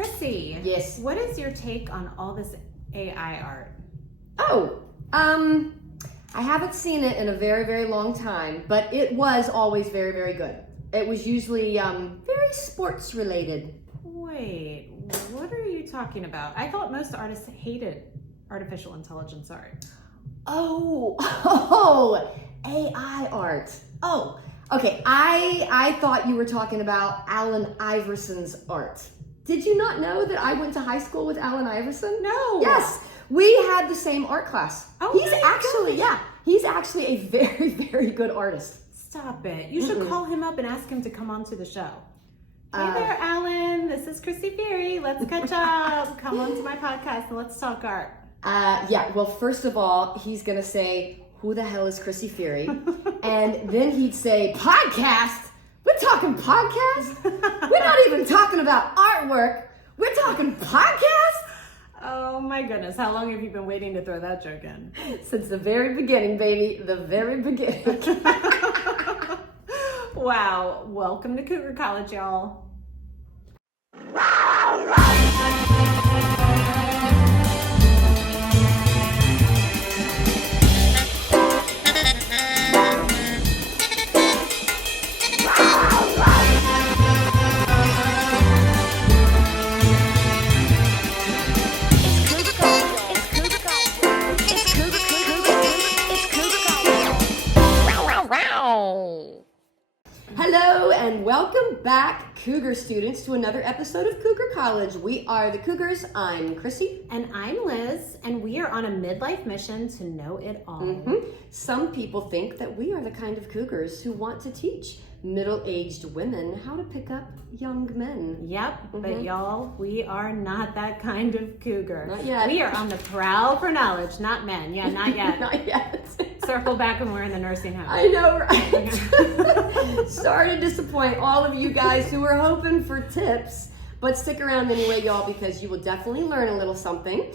Chrissy. Yes. What is your take on all this AI art? I haven't seen it in a very, very long time, but it was always very, very good. It was usually very sports related. Wait, what are you talking about? I thought most artists hated artificial intelligence art. Oh, AI art. Oh, okay. I thought you were talking about Allen Iverson's art. Did you not know that I went to high school with Allen Iverson? No. Yes, we had the same art class. Oh, He's actually a very, very good artist. Stop it. You should call him up and ask him to come on to the show. Hey there, Alan. This is Chrissy Ferry. Let's catch up. Come on to my podcast and let's talk art. Well, first of all, he's going to say, who the hell is Chrissy Ferry? And then he'd say, podcast? We're talking podcast? We're not even talking about artwork. We're talking podcast? Oh my goodness. How long have you been waiting to throw that joke in? Since the very beginning, baby. The very beginning. Wow. Welcome to Cougar College, y'all. Hello and welcome back, Cougar students, to another episode of Cougar College. We are the Cougars. I'm Chrissy. And I'm Liz, and we are on a midlife mission to know it all. Some people think that we are the kind of Cougars who want to teach middle-aged women how to pick up young men. Yep, but y'all, we are not that kind of cougar. Not yet. We are on the prowl for knowledge, not men. Yeah, not yet. Not yet. Circle back when we're in the nursing home. I know, right? Sorry to disappoint all of you guys who were hoping for tips, but stick around anyway, y'all, because you will definitely learn a little something.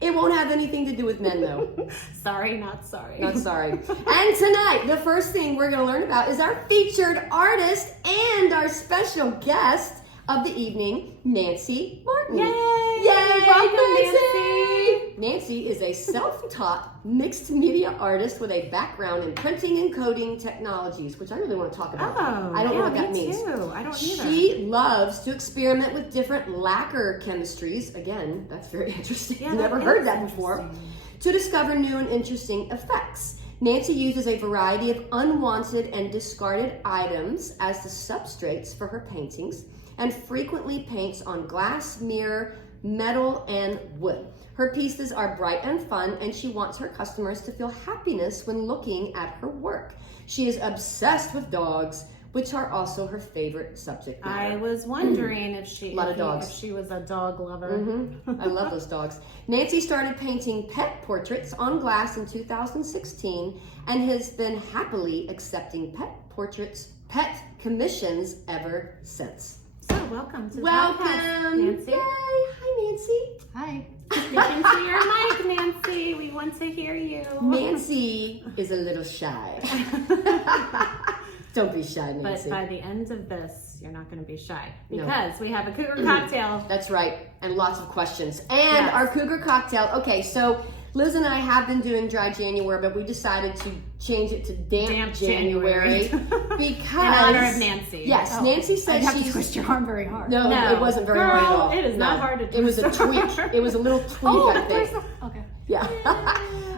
It won't have anything to do with men, though. Sorry, not sorry. Not sorry. And tonight, the first thing we're going to learn about is our featured artist and our special guest of the evening, Nancy Martin. Yay! Yay! Welcome, Nancy! Nancy is a self-taught mixed media artist with a background in printing and coding technologies, which I really want to talk about. Oh, I don't know what me that means. Too. I don't either. She loves to experiment with different lacquer chemistries. Again, that's very interesting. Yeah, Never heard that before. To discover new and interesting effects. Nancy uses a variety of unwanted and discarded items as the substrates for her paintings and frequently paints on glass, mirror, metal, and wood. Her pieces are bright and fun, and she wants her customers to feel happiness when looking at her work. She is obsessed with dogs, which are also her favorite subject matter. I was wondering if she dogs. if she was a dog lover. I love those dogs. Nancy started painting pet portraits on glass in 2016 and has been happily accepting pet commissions ever since. So welcome to the Welcome, podcast, Nancy. Yay! Hi, Nancy. Hi. Speak into your mic, Nancy. We want to hear you. Nancy is a little shy. Don't be shy, Nancy. But by the end of this, you're not going to be shy because we have a cougar cocktail. That's right, and lots of questions. And our cougar cocktail. Okay, so Liz and I have been doing dry January, but we decided to change it to damp January because in honor of Nancy. Yes, Nancy said I'd have she's to twist your arm very hard. No, it wasn't very hard at all. It is not hard to twist. It was a tweak. It was a little tweak, I think. Okay. Yeah.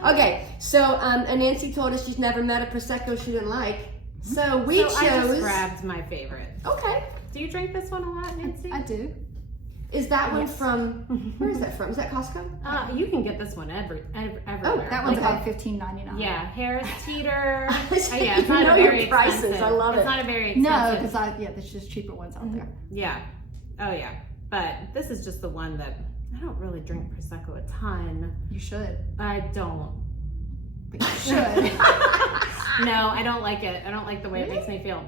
Okay, so and Nancy told us she's never met a Prosecco she didn't like. So we chose. I just grabbed my favorite. Okay. Do you drink this one a lot, Nancy? I do. Is that one from? Where is that from? Is that Costco? You can get this one everywhere. Oh, That one's about $15.99. Yeah, Harris Teeter. Yeah, it's not a very prices. expensive. I love it. It's not a very expensive. No, because there's just cheaper ones out there. Yeah. Oh yeah. But this is just the one that I don't really drink Prosecco a ton. You should. I don't. But you should. No, I don't like it. I don't like the way it makes me feel.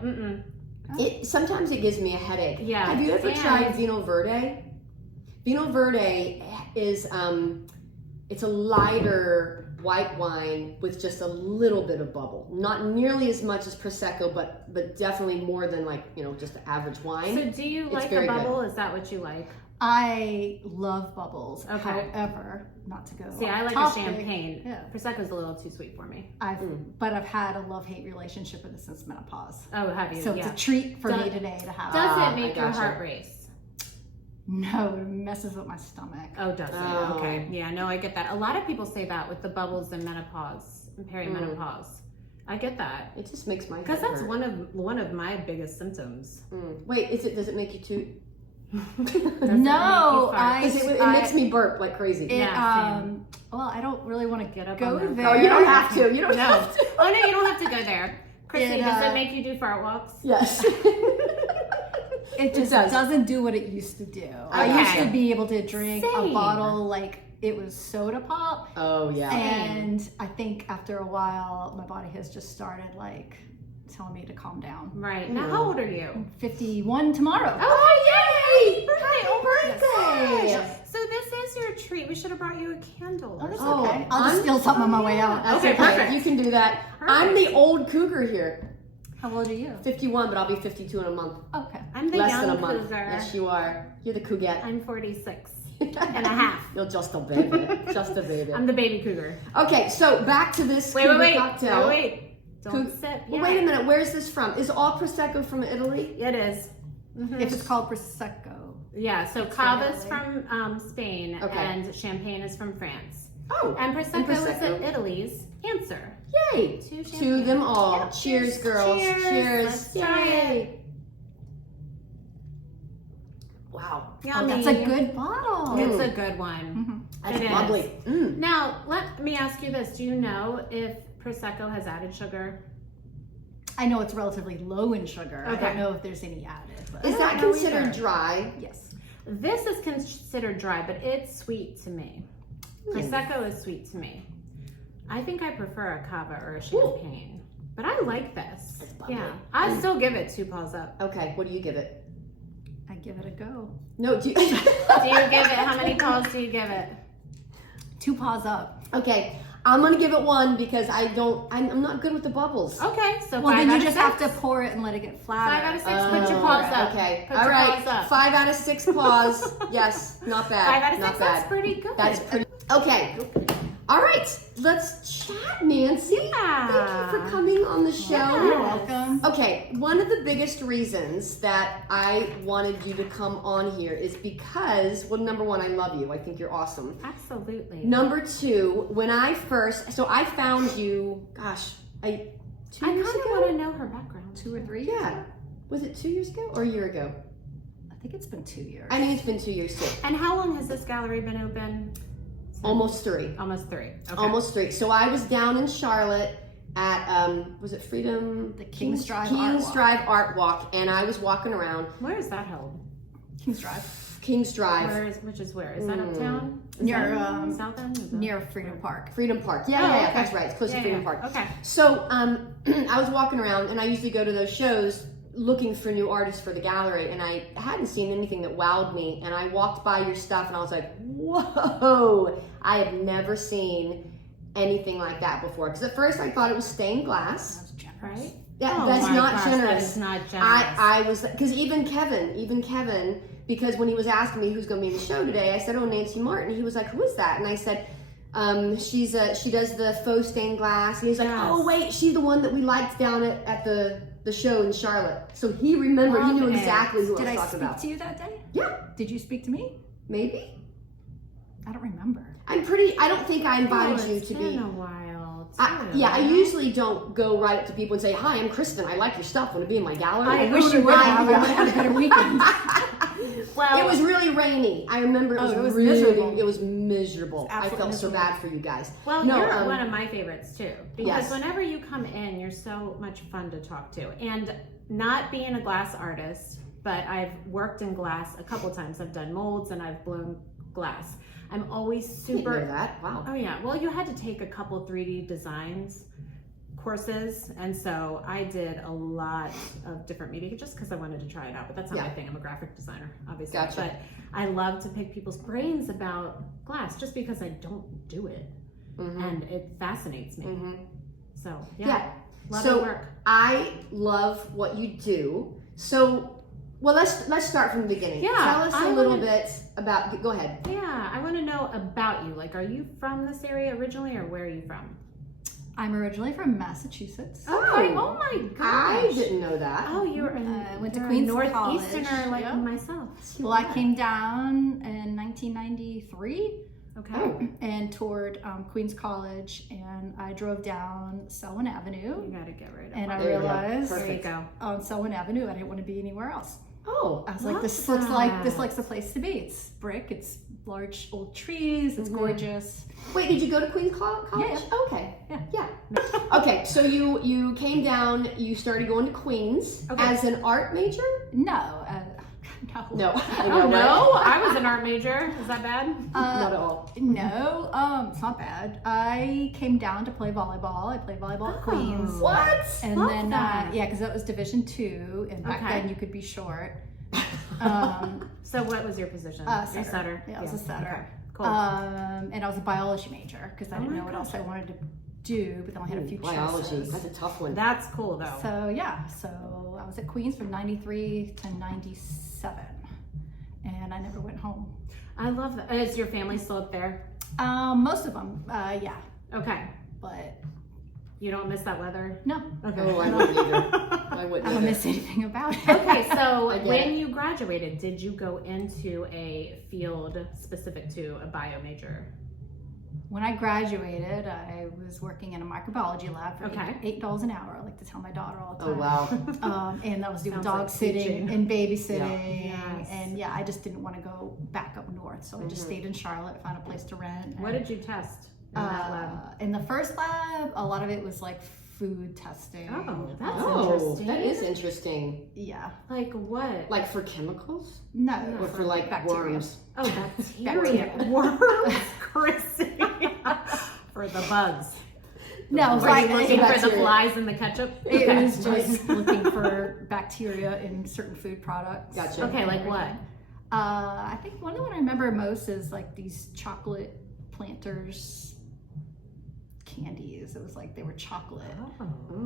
Sometimes it gives me a headache. Yeah. Have you ever tried Vino Verde? Vino Verde is it's a lighter white wine with just a little bit of bubble. Not nearly as much as Prosecco, but definitely more than just the average wine. So do you like the bubble? Is that what you like? I love bubbles. Okay. However, not to go. See, I like off a topic, champagne. Yeah. Prosecco's a little too sweet for me. But I've had a love-hate relationship with it since menopause. Oh, have you? So yeah. it's a treat for me today to have. Does it make I your gotcha. heart race? No, it messes with my stomach. Oh, does it? Oh. Okay. Yeah, no, I get that. A lot of people say that with the bubbles in menopause and perimenopause. I get that. It just makes my head Because that's hurt. one of my biggest symptoms. Wait, does it make you toot? No, It makes me burp like crazy. Well, I don't really want to Get up go on that. there. Oh, you don't have to. You don't No. have to. Oh, no, you don't have to go there. Chrissy, It, does it make you do fart walks? Yes. It just does. doesn't do what it used to do. Okay. I used to be able to drink Same. a bottle like it was soda pop. Oh, yeah. And I think after a while, my body has just started like telling me to calm down. Right. Now, how old are you? 51 tomorrow. Oh, yay! Birthday! Yes. So this is your treat. We should have brought you a candle. Oh, that's Oh, okay. I'll just steal something on my way out. That's Okay, perfect. You can do that. I'm the old cougar here. How old are you? 51, but I'll be 52 in a month. Okay. I'm the Less young than a month. cougar. Yes, you are. You're the cougar. I'm 46 and a half. You're just a baby. Just a baby. I'm the baby cougar. Okay, so back to this Wait, cougar wait, wait. cocktail. Wait. Don't Coug- sip. Well, wait a minute. Where's this from? Is all Prosecco from Italy? It is. If it's called Prosecco. Yeah, so It's Cava's from from Spain Okay. and Champagne is from France. Oh, And Prosecco is Italy's answer. Yay! To To champagne. them all. Yep. Cheers, girls. Cheers. Let's try Yay. Wow. Oh, Yummy. that's a good bottle. It's a good one. That's It is. lovely. Mm. Now, let me ask you this. Do you know if Prosecco has added sugar? I know it's relatively low in sugar. I Okay. don't know if there's any added. But Is that know considered either. dry? yes. This is considered dry, but it's sweet to me. Prosecco is sweet to me. I think I prefer a Cava or a Champagne, but I like this. It's bubbly. Yeah, I still give it 2 paws up. Okay, what do you give it? I give it a go. No, do you... Do you give it? How many paws do you give it? 2 paws up. Okay, I'm gonna give it 1 because I'm not good with the bubbles. Okay, so Well, 5 then out you of just 6. have to pour it and let it get flatter. 5 out of 6. Put your paws up. Okay, Put all your right. paws up. 5 out of 6 paws. Yes, not bad. 5 out of 6. Not That's bad. pretty good. That's pretty. Okay. All right, let's chat, Nancy. Yeah. Thank you for coming on the show. Yeah. You're welcome. Okay, one of the biggest reasons that I wanted you to come on here is because, well, number 1, I love you. I think you're awesome. Absolutely. Number 2, when I found you, gosh, 2 I kind years of ago? want to know her background. 2 or 3? Yeah. Was it 2 years ago or a year ago? I think it's been 2 years. I think it's been 2 years too. And how long has this gallery been open? Almost 3. Almost 3. Okay. Almost 3. So I was down in Charlotte at, was it Freedom? The Kings Drive Kings Art Walk. Drive Art Walk. And I was walking around Where is that held? Kings Drive. Kings Drive. Which is where? Is that uptown? Is Near, that South End? Is that- Near Freedom Park. Freedom Park. Yeah, Oh, yeah, okay. that's right. It's close to Freedom Park. Okay. So I was walking around and I usually go to those shows looking for new artists for the gallery, and I hadn't seen anything that wowed me, and I walked by your stuff and I was like, whoa, I have never seen anything like that before. Because at first I thought it was stained glass. That's generous. Right? Yeah, Oh that's my not gosh, generous. That is not generous. I was, because even Kevin, because when he was asking me who's going to be in the show today, I said, oh, Nancy Martin. He was like, who is that? And I said, she does the faux stained glass. And he's like, Yes. oh wait, she's the one that we liked down at the show in Charlotte. So he remembered, he knew Love it. exactly who Did I I was talking speak about. to you that day? Yeah, Did you speak to me? maybe. I don't remember. I don't think I invited Oh, you it's to been be. a while. I usually don't go right up to people and say, hi, I'm Kristen. I like your stuff. Want to be in my gallery? I wish you would have. I would have had a better weekend. Well, It was really rainy. I remember it was, it was really miserable. It was miserable. I Absolutely felt so miserable. bad for you guys. Well, No, you're one of my favorites too. Because Yes. whenever you come in, you're so much fun to talk to. And not being a glass artist, but I've worked in glass a couple times. I've done molds and I've blown glass. I'm always Didn't know super. that. Wow. Oh yeah. Well, you had to take a couple 3D designs courses, and so I did a lot of different media just because I wanted to try it out. But that's not Yeah. my thing. I'm a graphic designer, obviously. Gotcha. But I love to pick people's brains about glass, just because I don't do it, Mhm. and it fascinates me. Mhm. So yeah, Yeah. love So your work. I love what you do. So Well, let's start from the beginning. Yeah, Tell us a little bit about. Go ahead. Yeah, I want to know about you. Like, are you from this area originally, or where are you from? I'm originally from Massachusetts. Oh my gosh. I didn't know that. Oh, you're went to you're a Queens Northeasterner College. like Yeah. myself. Well, I came down in 1993 Okay. and toured Queens College, and I drove down Selwyn Avenue, You gotta get rid of and I There you go. realized There you Perfect. go. on Selwyn Avenue I didn't want to be anywhere else. Oh, I was like, Love this looks like that. the place to be. It's brick, it's large old trees, it's gorgeous. wait, did you go to Queens College? Yeah. Okay. Yeah. Okay, so you came down, you started going to Queens Okay. as an art major? No, no. No. I Oh know, right? no, I was an art major. Is that bad? Not at all. No, it's not bad. I came down to play volleyball. I played volleyball at Queens. What? And Love then, that. yeah, because that was Division II, and back Okay. then you could be short. So what was your position? Setter. You're setter. Yeah, I was a setter. Okay. Cool. And I was a biology major because I Oh didn't my know what else gosh. I wanted to do, but then I had a few Biology. choices. That's a tough one. That's cool though. So yeah, so I was at Queens from 93 to 97, and I never went home. I love that. Is your family still up there? Most of them, yeah, Okay. but You don't miss that weather? no, Okay. Oh, I wouldn't either. I I wouldn't don't either. miss anything about it. Okay, so I get when it. you graduated, did you go into a field specific to a bio major? When I graduated, I was working in a microbiology lab for Okay. $8 an hour. I like to tell my daughter all the Oh, time. wow. And I was doing Sounds dog like sitting teaching. and babysitting. Yes. And yeah, I just didn't want to go back up north. So I just stayed in Charlotte, found a place to rent. What did you test in that lab? In the first lab, a lot of it was like food testing. Oh, that's Oh, interesting. that is interesting. Yeah. Like what? Like for chemicals? No. Or for like bacteria. worms? Oh, bacteria. Bacteria. Worms, Chrissy. For the bugs. No, it was Were like you looking for the bacteria. flies in the ketchup? it Okay. was just looking for bacteria in certain food products. Gotcha. Okay, like what? I think one of the one I remember most is like these chocolate planters candies. It was like they were chocolate. Oh.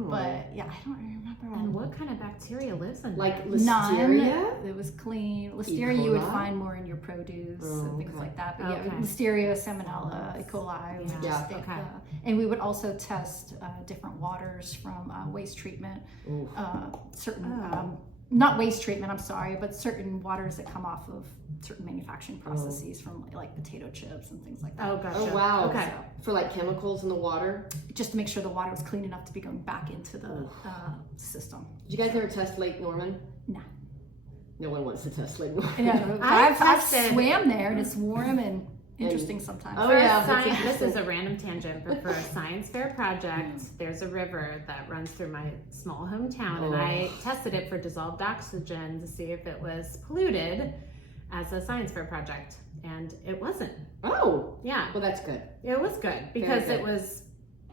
But yeah, I don't remember. And what kind of bacteria lives in Like there? listeria? It was clean. Listeria you would coli? find more in your produce Oh, and things okay. like that. But Okay. yeah, listeria, salmonella, E. coli. we Yeah. just Yeah. did, Okay. and we would also test different waters from waste treatment. Ooh. Certain, Oh. not waste treatment, I'm sorry, but certain waters that come off of certain manufacturing processes from like potato chips and things like that. Oh, gotcha. Oh, wow. Okay. For like chemicals in the water? Just to make sure the water was clean enough to be going back into the system. Did you guys ever test Lake Norman? No. No one wants to test Lake Norman. Yeah, I've I've tested- swam there and it's warm and interesting sometimes. Oh, For a yeah, that's this interesting. is a random tangent, but for a science fair project, there's a river that runs through my small hometown, and I tested it for dissolved oxygen to see if it was polluted as a science fair project, and it wasn't. Oh, Yeah, well, that's good. it was good because good. it was.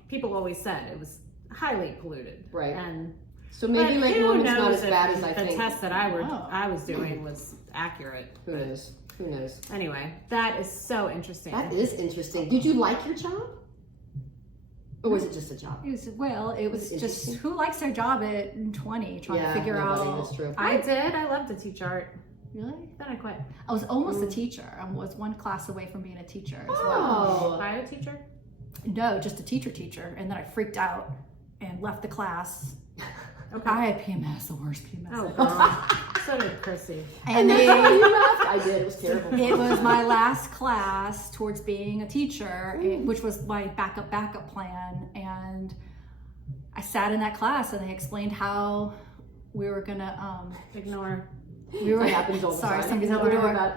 People always said it was highly polluted, Right. And So maybe but Lake who Norman's not knows as if bad as I the think. test that Wow. I was doing was accurate. Who knows? Who knows? Anyway, that is so interesting. That is interesting. Did you like your job? Or was it just a job? It was It's just interesting. who likes their job at 20 trying to figure nobody, out. That's true. I did. I loved to teach art. Really? Then I quit. I was almost a teacher. I was one class away from being a teacher as well. Oh, Bio teacher. No, just a teacher. And then I freaked out and left the class. Okay. I had PMS, the worst PMS. Oh, ever. girl. So did Chrissy. And that's how they, you left? I did. It was terrible. it was my last class towards being a teacher, which was my backup plan. And I sat in that class and they explained how we were gonna, Ignore. That happens all the sorry, time. somebody's at the Don't worry door. about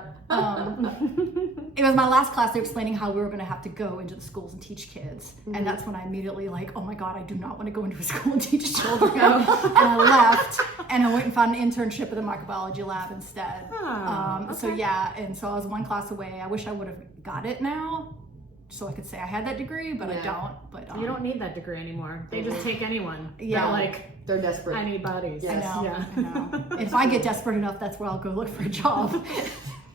It was my last class. They were explaining how we were going to have to go into the schools and teach kids, and that's when I immediately like, oh my god, I do not want to go into a school and teach children. And I left, and I went and found an internship at the microbiology lab instead. So okay. yeah, and so I was one class away. I wish I would have got it now, so I could say I had that degree, but I Yeah. don't. But You don't need that degree anymore. They just take anyone. Yeah. They're like, They're desperate. I need bodies. Yes. I know. Yeah. I know. If I get desperate enough, that's where I'll go look for a job.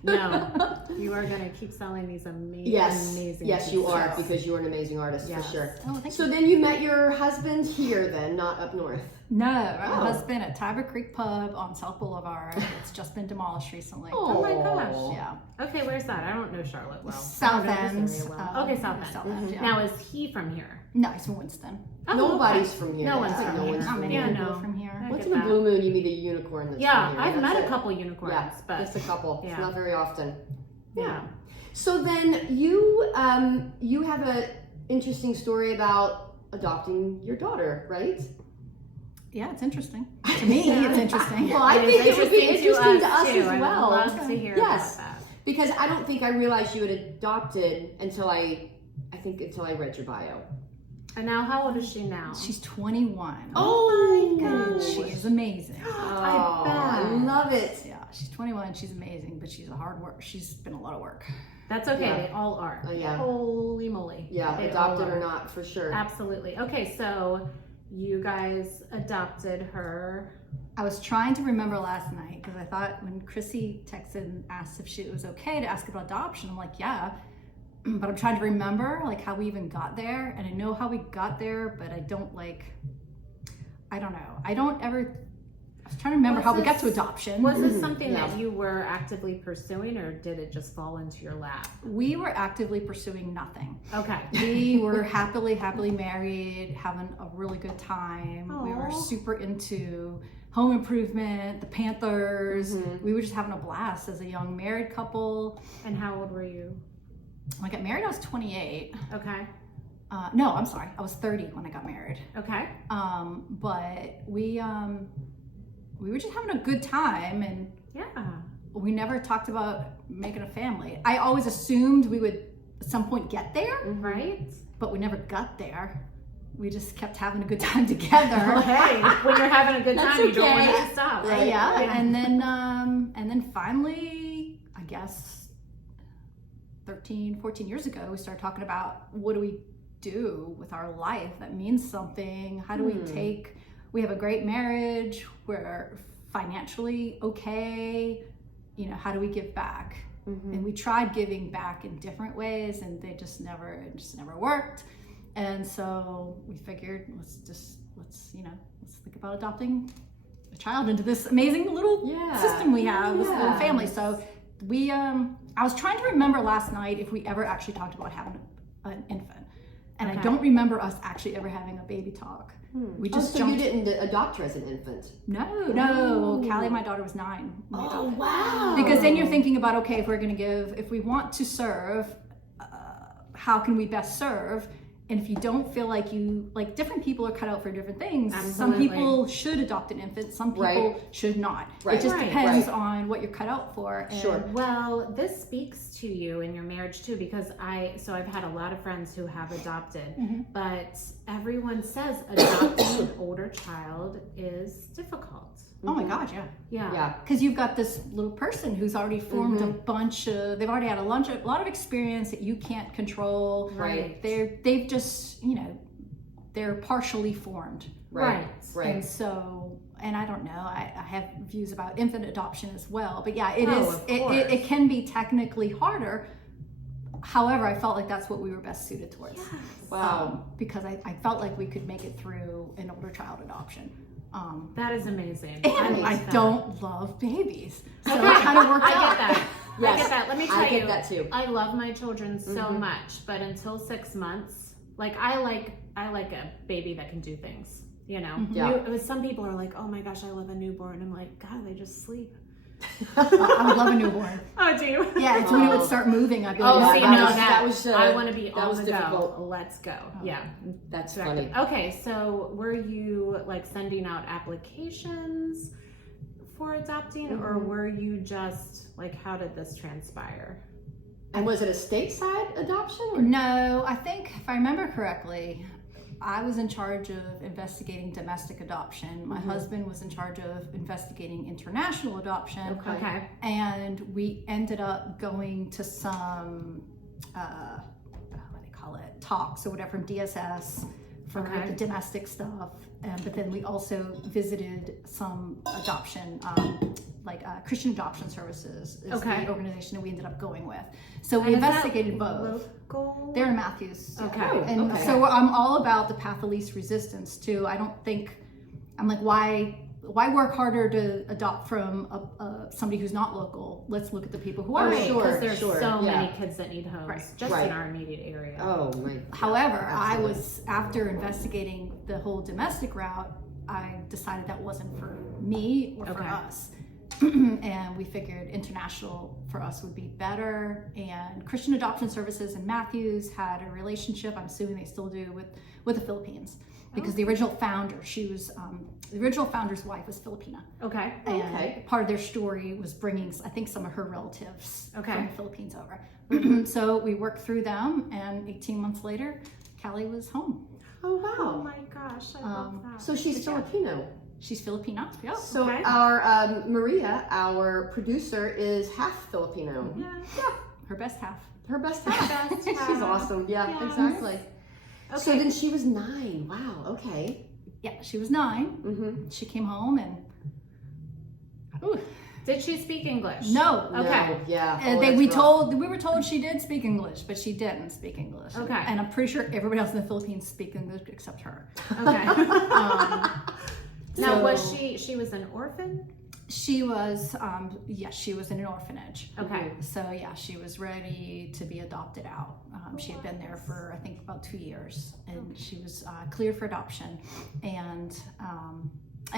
No, you are going to keep selling these amazing, amazing Yes, you are, t-shirts. because you're an amazing artist, Yes. for sure. Oh, thank So you. then you met your husband here then, not up north. No, my husband at Tiber Creek Pub on South Boulevard. It's just been demolished recently. Oh my gosh. Yeah. Okay, where's that? I don't know Charlotte well. South I don't know End. this area well. Okay, South End. South End, yeah. Now, is he from here? No, he's from Winston. Oh, Nobody's okay. from here. No one's Yeah, from no here. one's Not from many here. people no. from here. I Once get in a that. blue moon, you meet a unicorn that's Yeah, from here. I've That's met it. a couple unicorns, Yeah, but just a couple. yeah. It's not very often. yeah. So then you have a interesting story about adopting your daughter, right? Yeah, it's interesting. To me, it's interesting. Well, I It is think it would be interesting to us too. as I well. would love to hear Yes. about that. Because I don't think I realized you had adopted until I read your bio. And now, how old is she now? She's 21. Oh my my gosh. She is amazing. Oh, bet. I love it. Yeah, she's 21. She's amazing, but she's a hard work. She's been a lot of work. That's okay. Yeah. They all are. Oh, yeah. Holy moly. Yeah, They adopted all or are. not, for sure. Absolutely. Okay, so you guys adopted her. I was trying to remember last night because I thought when Chrissy texted and asked if it was okay to ask about adoption, I'm like, yeah. But I'm trying to remember like how we even got there, and I know how we got there, but I don't know. I was trying to remember how we got to adoption. Was this something Yeah. that you were actively pursuing, or did it just fall into your lap? We were actively pursuing nothing. Okay. We were happily married, having a really good time. We were Aw. super into home improvement, the Panthers. Mhm. We were just having a blast as a young married couple. And how old were you? When I got married, I was 28. Okay. No, I'm sorry. I was 30 when I got married. Okay. But we were just having a good time, and Yeah. we never talked about making a family. I always assumed we would at some point get there, Right? but we never got there. We just kept having a good time together. Hey, when you're having a good That's time, you don't want okay. it to stop. Right. Yeah, and then finally, I guess 13, 14 years ago, we started talking about what do we do with our life that means something? How do we have a great marriage, we're financially okay, how do we give back? And we tried giving back in different ways, and it just never worked. And so we figured let's think about adopting a child into this amazing little system we have, this little family. So we I was trying to remember last night if we ever actually talked about having an infant, and Okay. I don't remember us actually ever having a baby talk. We just so jumped. you didn't adopt her as an infant? No. Callie, my daughter, was 9 when we Oh, adopted. wow. Because then you're thinking about, okay, if we want to serve, how can we best serve? And if you don't feel like different people are cut out for different things. Some Absolutely. people should adopt an infant, some people Right. should not. Right. It just Right. depends on what you're cut out for. And Sure. Well, this speaks to you in your marriage too, because I've had a lot of friends who have adopted, but everyone says adopting an older child is difficult. Oh my gosh, yeah. Yeah. Because you've got this little person who's already formed they've already had a lot of experience that you can't control. Right. They've just, they're partially formed. Right. And so, and I don't know, I have views about infant adoption as well, but yeah, it Oh, of course. it can be technically harder. However, I felt like that's what we were best suited towards. Wow. Because I felt like we could make it through an older child adoption. That is amazing. And I love that. don't love babies. So it kind of worked I out. get that. I Yes. get that. Let me tell I you. get that too. I love my children so much, but until 6 months, I like a baby that can do things. Yeah. Some people are like, oh my gosh, I love a newborn. I'm like, God, they just sleep. I would love a newborn. Oh, do you? Yeah, it's when it would start moving. I'd be Oh, like, see, that no, was- that that was, I want to be that on was the difficult. go. Let's go. Yeah. That's Exactly. funny. Okay, so were you sending out applications for adopting, or were you just how did this transpire? And was it a stateside adoption? Or? no, I think if I remember correctly, I was in charge of investigating domestic adoption. My husband was in charge of investigating international adoption. Okay. And we ended up going to some, what do they call it, talks or whatever from DSS for Okay. the domestic stuff. But then we also visited some adoption, Christian Adoption Services is Okay. the organization that we ended up going with. So we And is that investigated both. local? They're in Matthews. yeah. Okay. Oh, And okay. so I'm all about the path of least resistance too. I'm like, why work harder to adopt from somebody who's not local? Let's look at the people who are. Right, sure, because there's sure, so yeah. many kids that need homes Right. just Right. in our immediate area. Oh my. However, I Absolutely. was, after investigating the whole domestic route, I decided that wasn't for me or for Okay. us. And we figured international for us would be better. And Christian Adoption Services in Matthews had a relationship, I'm assuming they still do, with the Philippines. Because the original founder, the original founder's wife was Filipina. Okay. And Okay. part of their story was bringing, I think, some of her relatives Okay. from the Philippines over. So we worked through them, and 18 months later, Callie was home. Oh Oh wow. my gosh, I love that. So she's Filipino. She's Filipina. Yeah. So Okay. our Maria, our producer, is half Filipino. Yeah. Her best half. Her best half. Best She's half. awesome. Yeah, Yes. exactly. Okay. So then she was 9. Wow. Okay. Yeah, she was 9. Mm-hmm. She came home and ooh, Did she speak English? no. Okay. No, yeah. And Oh, we that's rough. were told she did speak English, but she didn't speak English. Okay. And I'm pretty sure everybody else in the Philippines speak English except her. Okay. Now, So- was she was an orphan? She was, yes, she was in an orphanage. Okay. So yeah, she was ready to be adopted out. She had been there for, I think, about 2 years, and she was cleared for adoption. And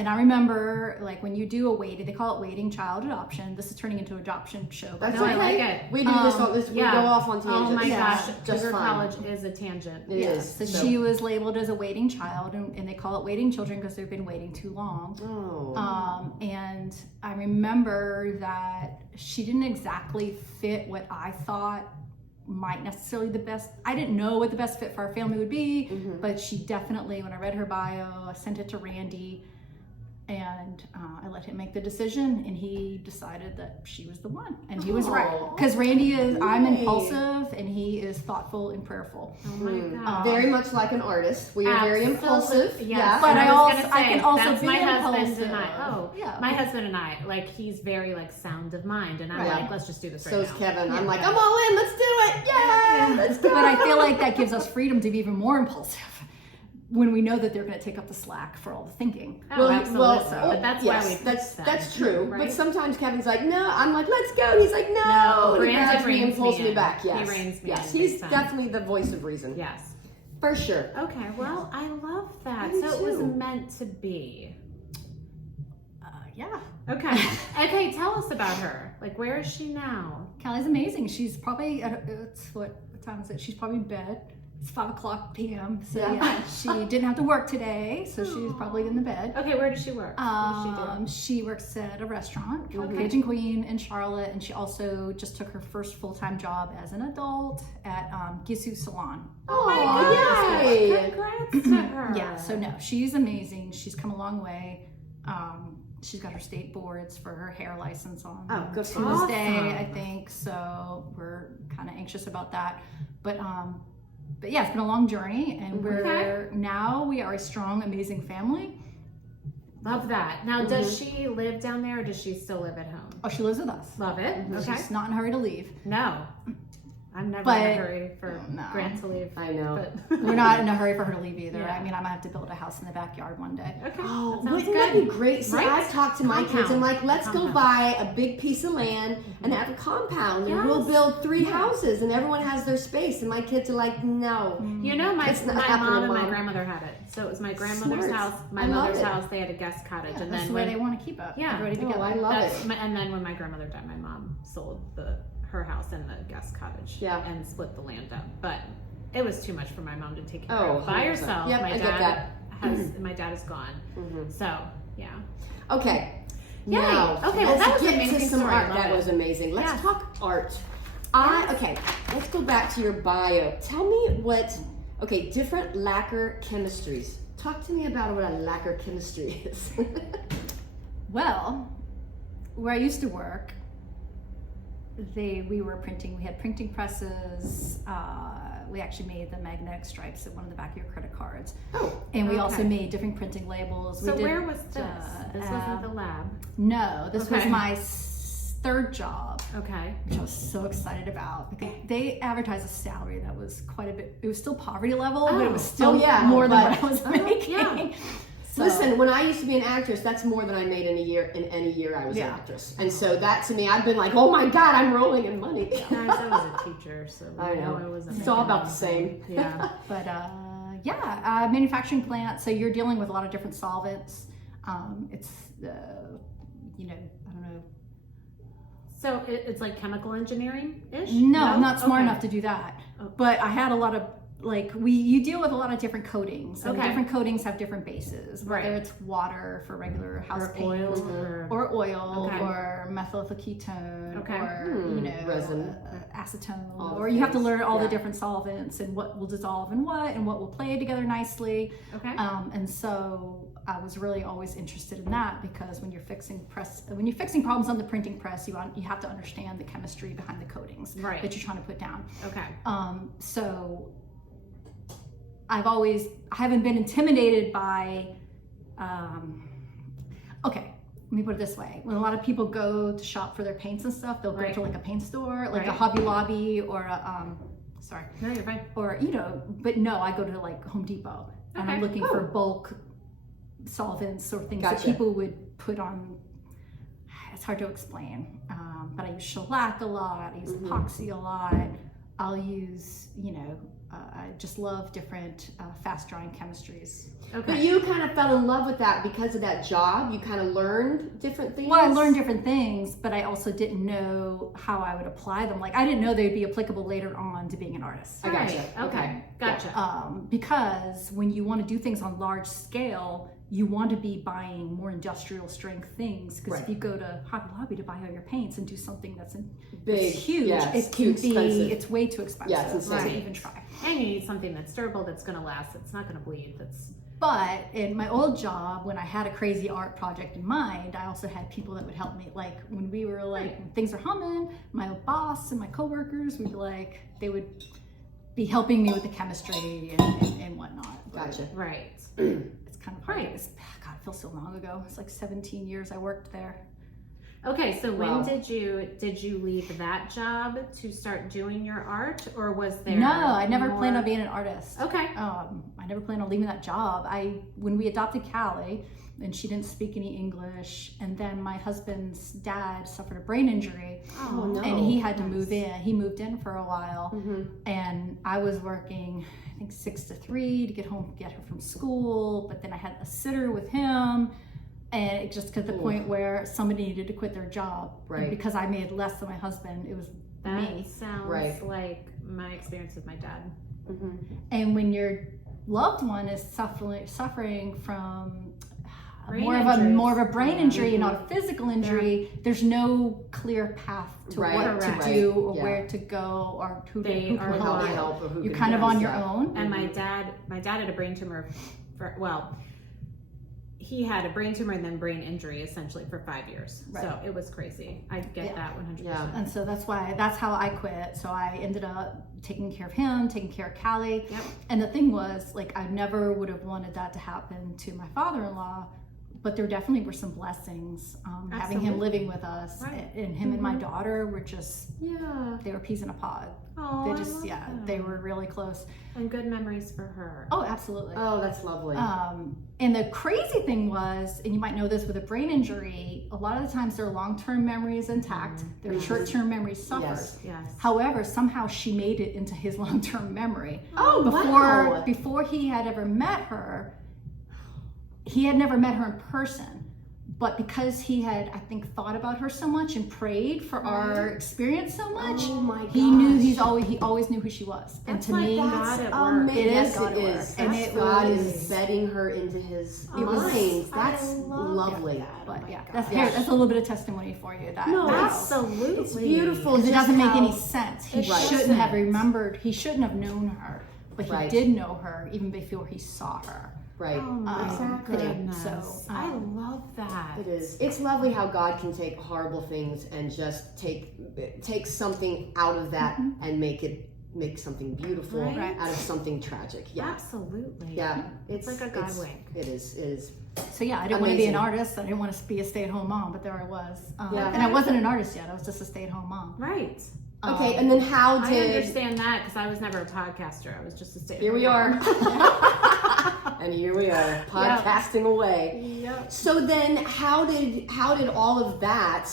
I remember, like, when you do a waiting, they call it waiting child adoption. This is turning into an adoption show. That's No, I okay. like it. We do this all this. yeah. We go off on tangents. Oh my Yeah. gosh, Just Cougar fine. College is a tangent. It is. So she was labeled as a waiting child, and they call it waiting children because they've been waiting too long. Oh. And I remember that she didn't exactly fit what I thought might necessarily the best. I didn't know what the best fit for our family would be, but she definitely, when I read her bio, I sent it to Randy, and I let him make the decision, and he decided that she was the one, and he was right. Aw. Because Randy is, I'm Yay. impulsive, and he is thoughtful and prayerful. Oh my god. Very much like an artist. We are very Absolutely. impulsive. Yes. Yeah. But I I was also- gonna I say, can also that's be my husband impulsive. and I. Oh, Yeah. my husband and I, like, he's very like sound of mind, and I'm Right. like, let's just do this right So's now. Kevin. I'm Yeah. like, I'm all in. Let's do it. Yeah. Let's go. But I feel like that gives us freedom to be even more impulsive when we know that they're going to take up the slack for all the thinking. Oh, absolutely. But that's yes, why we that's picked that's them, true. right? But sometimes Kevin's like, no. I'm like, let's go. And he's like, no. No, and he Brandon grabs me and reins pulls me me in. back. He Yes, reins me yes. in, He's big time. definitely the voice of reason. Yes. For sure. Okay. Well, I love that. I do So it was too. meant to be. Yeah. Okay. Okay. Tell us about her. Like, where is she now? Callie's amazing. She's probably, what time is it? She's probably in bed. It's 5:00 p.m. So Yeah. yeah, she didn't have to work today, so she's probably in the bed. Okay. Where does she work? What does She works at a restaurant called Okay. Cajun Queen in Charlotte, and she also just took her first full-time job as an adult at Gisu Salon. Oh my Oh, gosh! yay. Congrats to her. Yeah, so no, she's amazing. She's come a long way. She's got her state boards for her hair license on Oh, good for Tuesday, Awesome. I think. So we're kind of anxious about that. But yeah, it's been a long journey, and we are a strong, amazing family. Love that. Now, does she live down there, or does she still live at home? Oh, she lives with us. Love it. Okay. She's not in a hurry to leave. No, I'm never in But- a hurry for No. Grant to leave. I know. But We're not in a hurry for her to leave either. Yeah. I mean, I might have to build a house in the backyard one day. Okay. Oh, that sounds wouldn't that good. be great? See, Right? I've talked to my kids. I'm like, let's go Compound. buy a big piece of land and have a compound, and we'll Yes. build 3 houses, and everyone has their space. And my kids are like, no. You know, my It's not mom happening, and my Mom. grandmother had it. So it was my grandmother's Smart. house, my I love mother's it. house. They had a guest cottage, and That's then the way when they want to keep it. Yeah. Everybody Oh, together. I love that's it. and then when my grandmother died, my mom sold her house and the guest cottage. Yeah. And split the land up, but it was too much for my mom to take care Oh, of by 100%. herself. Yep, my I get dad that. my dad is gone. So yeah. Okay. Yay. Now, Okay, well, let's that was an get to amazing some story. I art. love That it. was amazing. Let's Yeah. talk art. Okay, let's go back to your bio. Tell me different lacquer chemistries. Talk to me about what a lacquer chemistry is. Well, where I used to work, we were printing. We had printing presses. We actually made the magnetic stripes that went on the back of your credit cards. Oh, and we okay. also made different printing labels. So we did, where was this? This wasn't the lab. No, this was Okay. my third job, Okay. which I was so excited about. Because they advertised a salary that was quite a bit. It was still poverty level, but it was still more than what I was making. yeah. So, listen, when I used to be an actress, that's more than I made in a year in any year I was an actress. And so that to me, I've been like, oh my God, I'm rolling in money. Guys, I was a teacher, so I know. I wasn't It's all making about the anything. same. Yeah. but manufacturing plant. So you're dealing with a lot of different solvents. It's I don't know. So it's like chemical engineering-ish? No, I'm not smart Okay. enough to do that. Oh. But I had a lot of you deal with a lot of different coatings. And Okay. different coatings have different bases. Whether Right. it's water for regular house Or paint, oil, or oil, Okay. or methyl ketone, Okay. or Resin. acetone, All or the you have to things. learn all the Yeah. different solvents and what will dissolve in what and what will play together nicely. Okay. And so I was really always interested in that because when you're fixing problems on the printing press, you have to understand the chemistry behind the coatings Right. that you're trying to put down. Okay. So I haven't been intimidated by, okay, let me put it this way. When a lot of people go to shop for their paints and stuff, they'll Right. go to like a paint store, like a Right. Hobby Lobby or a, sorry, No, you're fine. or, but no, I go to like Home Depot and I'm Okay. looking for bulk solvents or things Gotcha. that people would put on. It's hard to explain, but I use shellac a lot, I use epoxy a lot, I'll use, I just love different fast drying chemistries. Okay. But you kind of fell in love with that because of that job. You kind of learned different things. Well, I learned different things, but I also didn't know how I would apply them. Like I didn't know they'd be applicable later on to being an artist. I gotcha. Right. Okay. Okay. Gotcha. Because when you want to do things on large scale, you want to be buying more industrial strength things. Because Right. if you go to Hobby Lobby to buy all your paints and do something that's Big, huge, yes, it too can be expensive. it's way too expensive Yeah, it's to insane. even try. And you need something that's durable, that's going to last, that's not going to bleed. But in my old job, when I had a crazy art project in mind, I also had people that would help me. Like when we were when things are humming, my boss and my coworkers would they would be helping me with the chemistry and whatnot. But Gotcha. Right. It's kind of hard. Right. God, it feels so long ago. It's like 17 years I worked there. Okay, so when Wow. did you leave that job to start doing your art, or was there? No, I never planned on more- being an artist. Okay. I never planned on leaving that job. When we adopted Callie, and she didn't speak any English, and then my husband's dad suffered a brain injury, Oh, no. and he had to move in. He moved in for a while, Mm-hmm. and I was working, I think 6 to 3 to get home, get her from school. But then I had a sitter with him. And it just got to the point where somebody needed to quit their job. Right. And because I made less than my husband, it was That me. sounds Right. like my experience with my dad. Mm-hmm. And when your loved one is suffering from Brain more injuries. of a brain injury and not a physical injury, there's no clear path to Right, what correct. to do or Yeah. where to go or who They who are can How help. to help or who You're can kind of help, on your yeah. own. And my dad had a brain tumor he had a brain tumor and then brain injury essentially for 5 years. Right. So it was crazy. I get that 100%. Yeah. And so that's how I quit. So I ended up taking care of him, taking care of Callie. Yep. And the thing was, I never would have wanted that to happen to my father-in-law, but there definitely were some blessings having him Absolutely. living with us. Right. And him and my daughter were just, Yeah. they were peas in a pod. Oh, They I just, love that. they were really close. And good memories for her. Oh, absolutely. Oh, that's lovely. And the crazy thing was, and you might know this with a brain injury, a lot of the times their long-term memory is intact, their short-term memory suffers. Yes. However, somehow she made it into his long-term memory. Oh, wow. Before he had ever met her, he had never met her in person. But because he had, I think, thought about her so much and prayed for our experience so much, Oh my he knew gosh. he always knew who she was. And That's to like me, God at work. It is Yes, God it at work. is. And That's it God was- is setting her into his It was- mind. I That's love lovely. that. but Oh my yeah, God. that's Yeah. that's a little bit of testimony for you. That No, Absolutely. It's beautiful. because it just doesn't make how- any sense. He Right. shouldn't have remembered. He shouldn't have known her, but he Right. did know her even before he saw her. Right. Oh my Exactly. goodness. So, I love that. It is. It's lovely how God can take horrible things and just take something out of that and make something beautiful Right. out of something tragic. Yeah. Absolutely. Yeah. It's like a God wink. It is. It is. So yeah, I didn't want to be an Amazing. artist. I didn't want to be a stay-at-home mom, but there I was. Yeah. And I wasn't an artist yet. I was just a stay-at-home mom. Right. Okay, and then how I did? understand that because I was never a podcaster. I was just a Here we are. And here we are, podcasting away. Yep. So then, how did all of that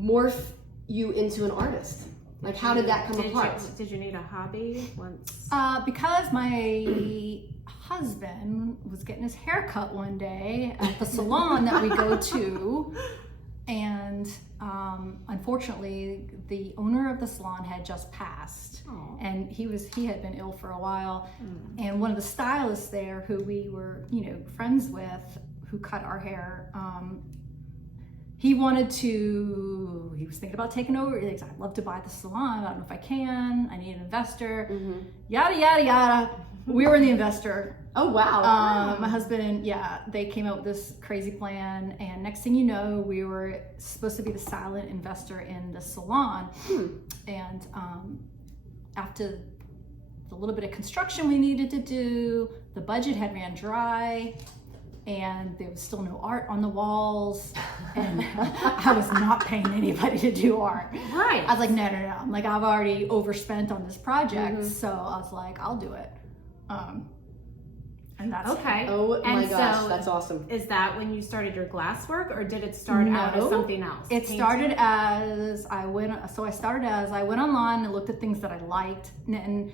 morph you into an artist? Like, how did that come apart? Did you need a hobby once? Because my husband was getting his hair cut one day at the salon that we go to, and unfortunately the owner of the salon had just passed. Oh. And he had been ill for a while, and one of the stylists there who we were friends with, who cut our hair, he was thinking about taking over. He's like, I'd love to buy the salon, I don't know if I can, I need an investor, yada yada yada. We were the investor. Oh wow. My husband, they came up with this crazy plan, and next thing you know, we were supposed to be the silent investor in the salon. And after the little bit of construction we needed to do, the budget had ran dry, and there was still no art on the walls, and I was not paying anybody to do art. Right. I was like, no. I'm like, I've already overspent on this project, so I was like, I'll do it. And that's Okay. Oh my And gosh, so that's awesome. Is that when you started your glass work, or did it start out as No. something else? It Painting? started as I went online and looked at things that I liked, and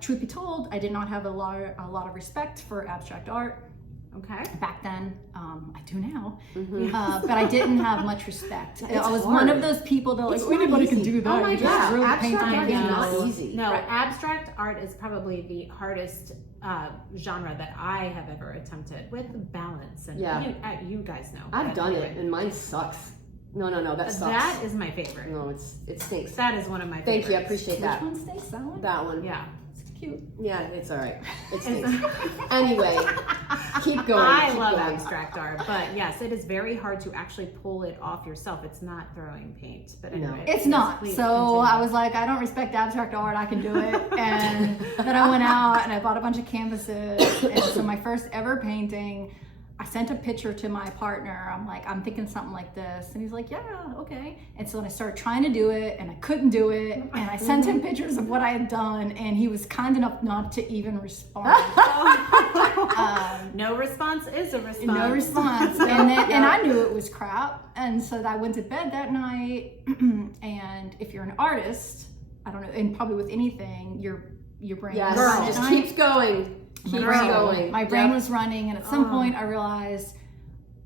truth be told, I did not have a lot of respect for abstract art Okay. back then. I do now, but I didn't have much respect. I was one of those people that It's like, not anybody can easy. do that. Oh my You just God, really abstract paint art is on not canvas. easy. No, Right. abstract art is probably the hardest genre that I have ever attempted, with balance. And you guys know. I've but done anyway. it, and mine sucks. No, that sucks. That is my favorite. No, it stinks. That is one of my Thank favorites. you, I appreciate that. Which one stays? That one? That one. Yeah. It's cute. Yeah, it's all right. It stinks. Anyway, keep going. I keep love going. abstract art, but yes, it is very hard to actually pull it off yourself. It's not throwing paint, but anyway. It's not. please So continue. I was like, I don't respect abstract art. I can do it. And then I went out and I bought a bunch of canvases. And so my first ever painting, I sent a picture to my partner. I'm like, I'm thinking something like this. And he's like, yeah, okay. And so then I started trying to do it, and I couldn't do it. And I sent him pictures of what I had done, and he was kind enough not to even respond. No response is a response. No response. And I knew it was crap. And so I went to bed that night. And if you're an artist, I don't know, and probably with anything, your brain Yes, is just running. keeps going. Keeps going. My brain Yep. was running, and at some point I realized,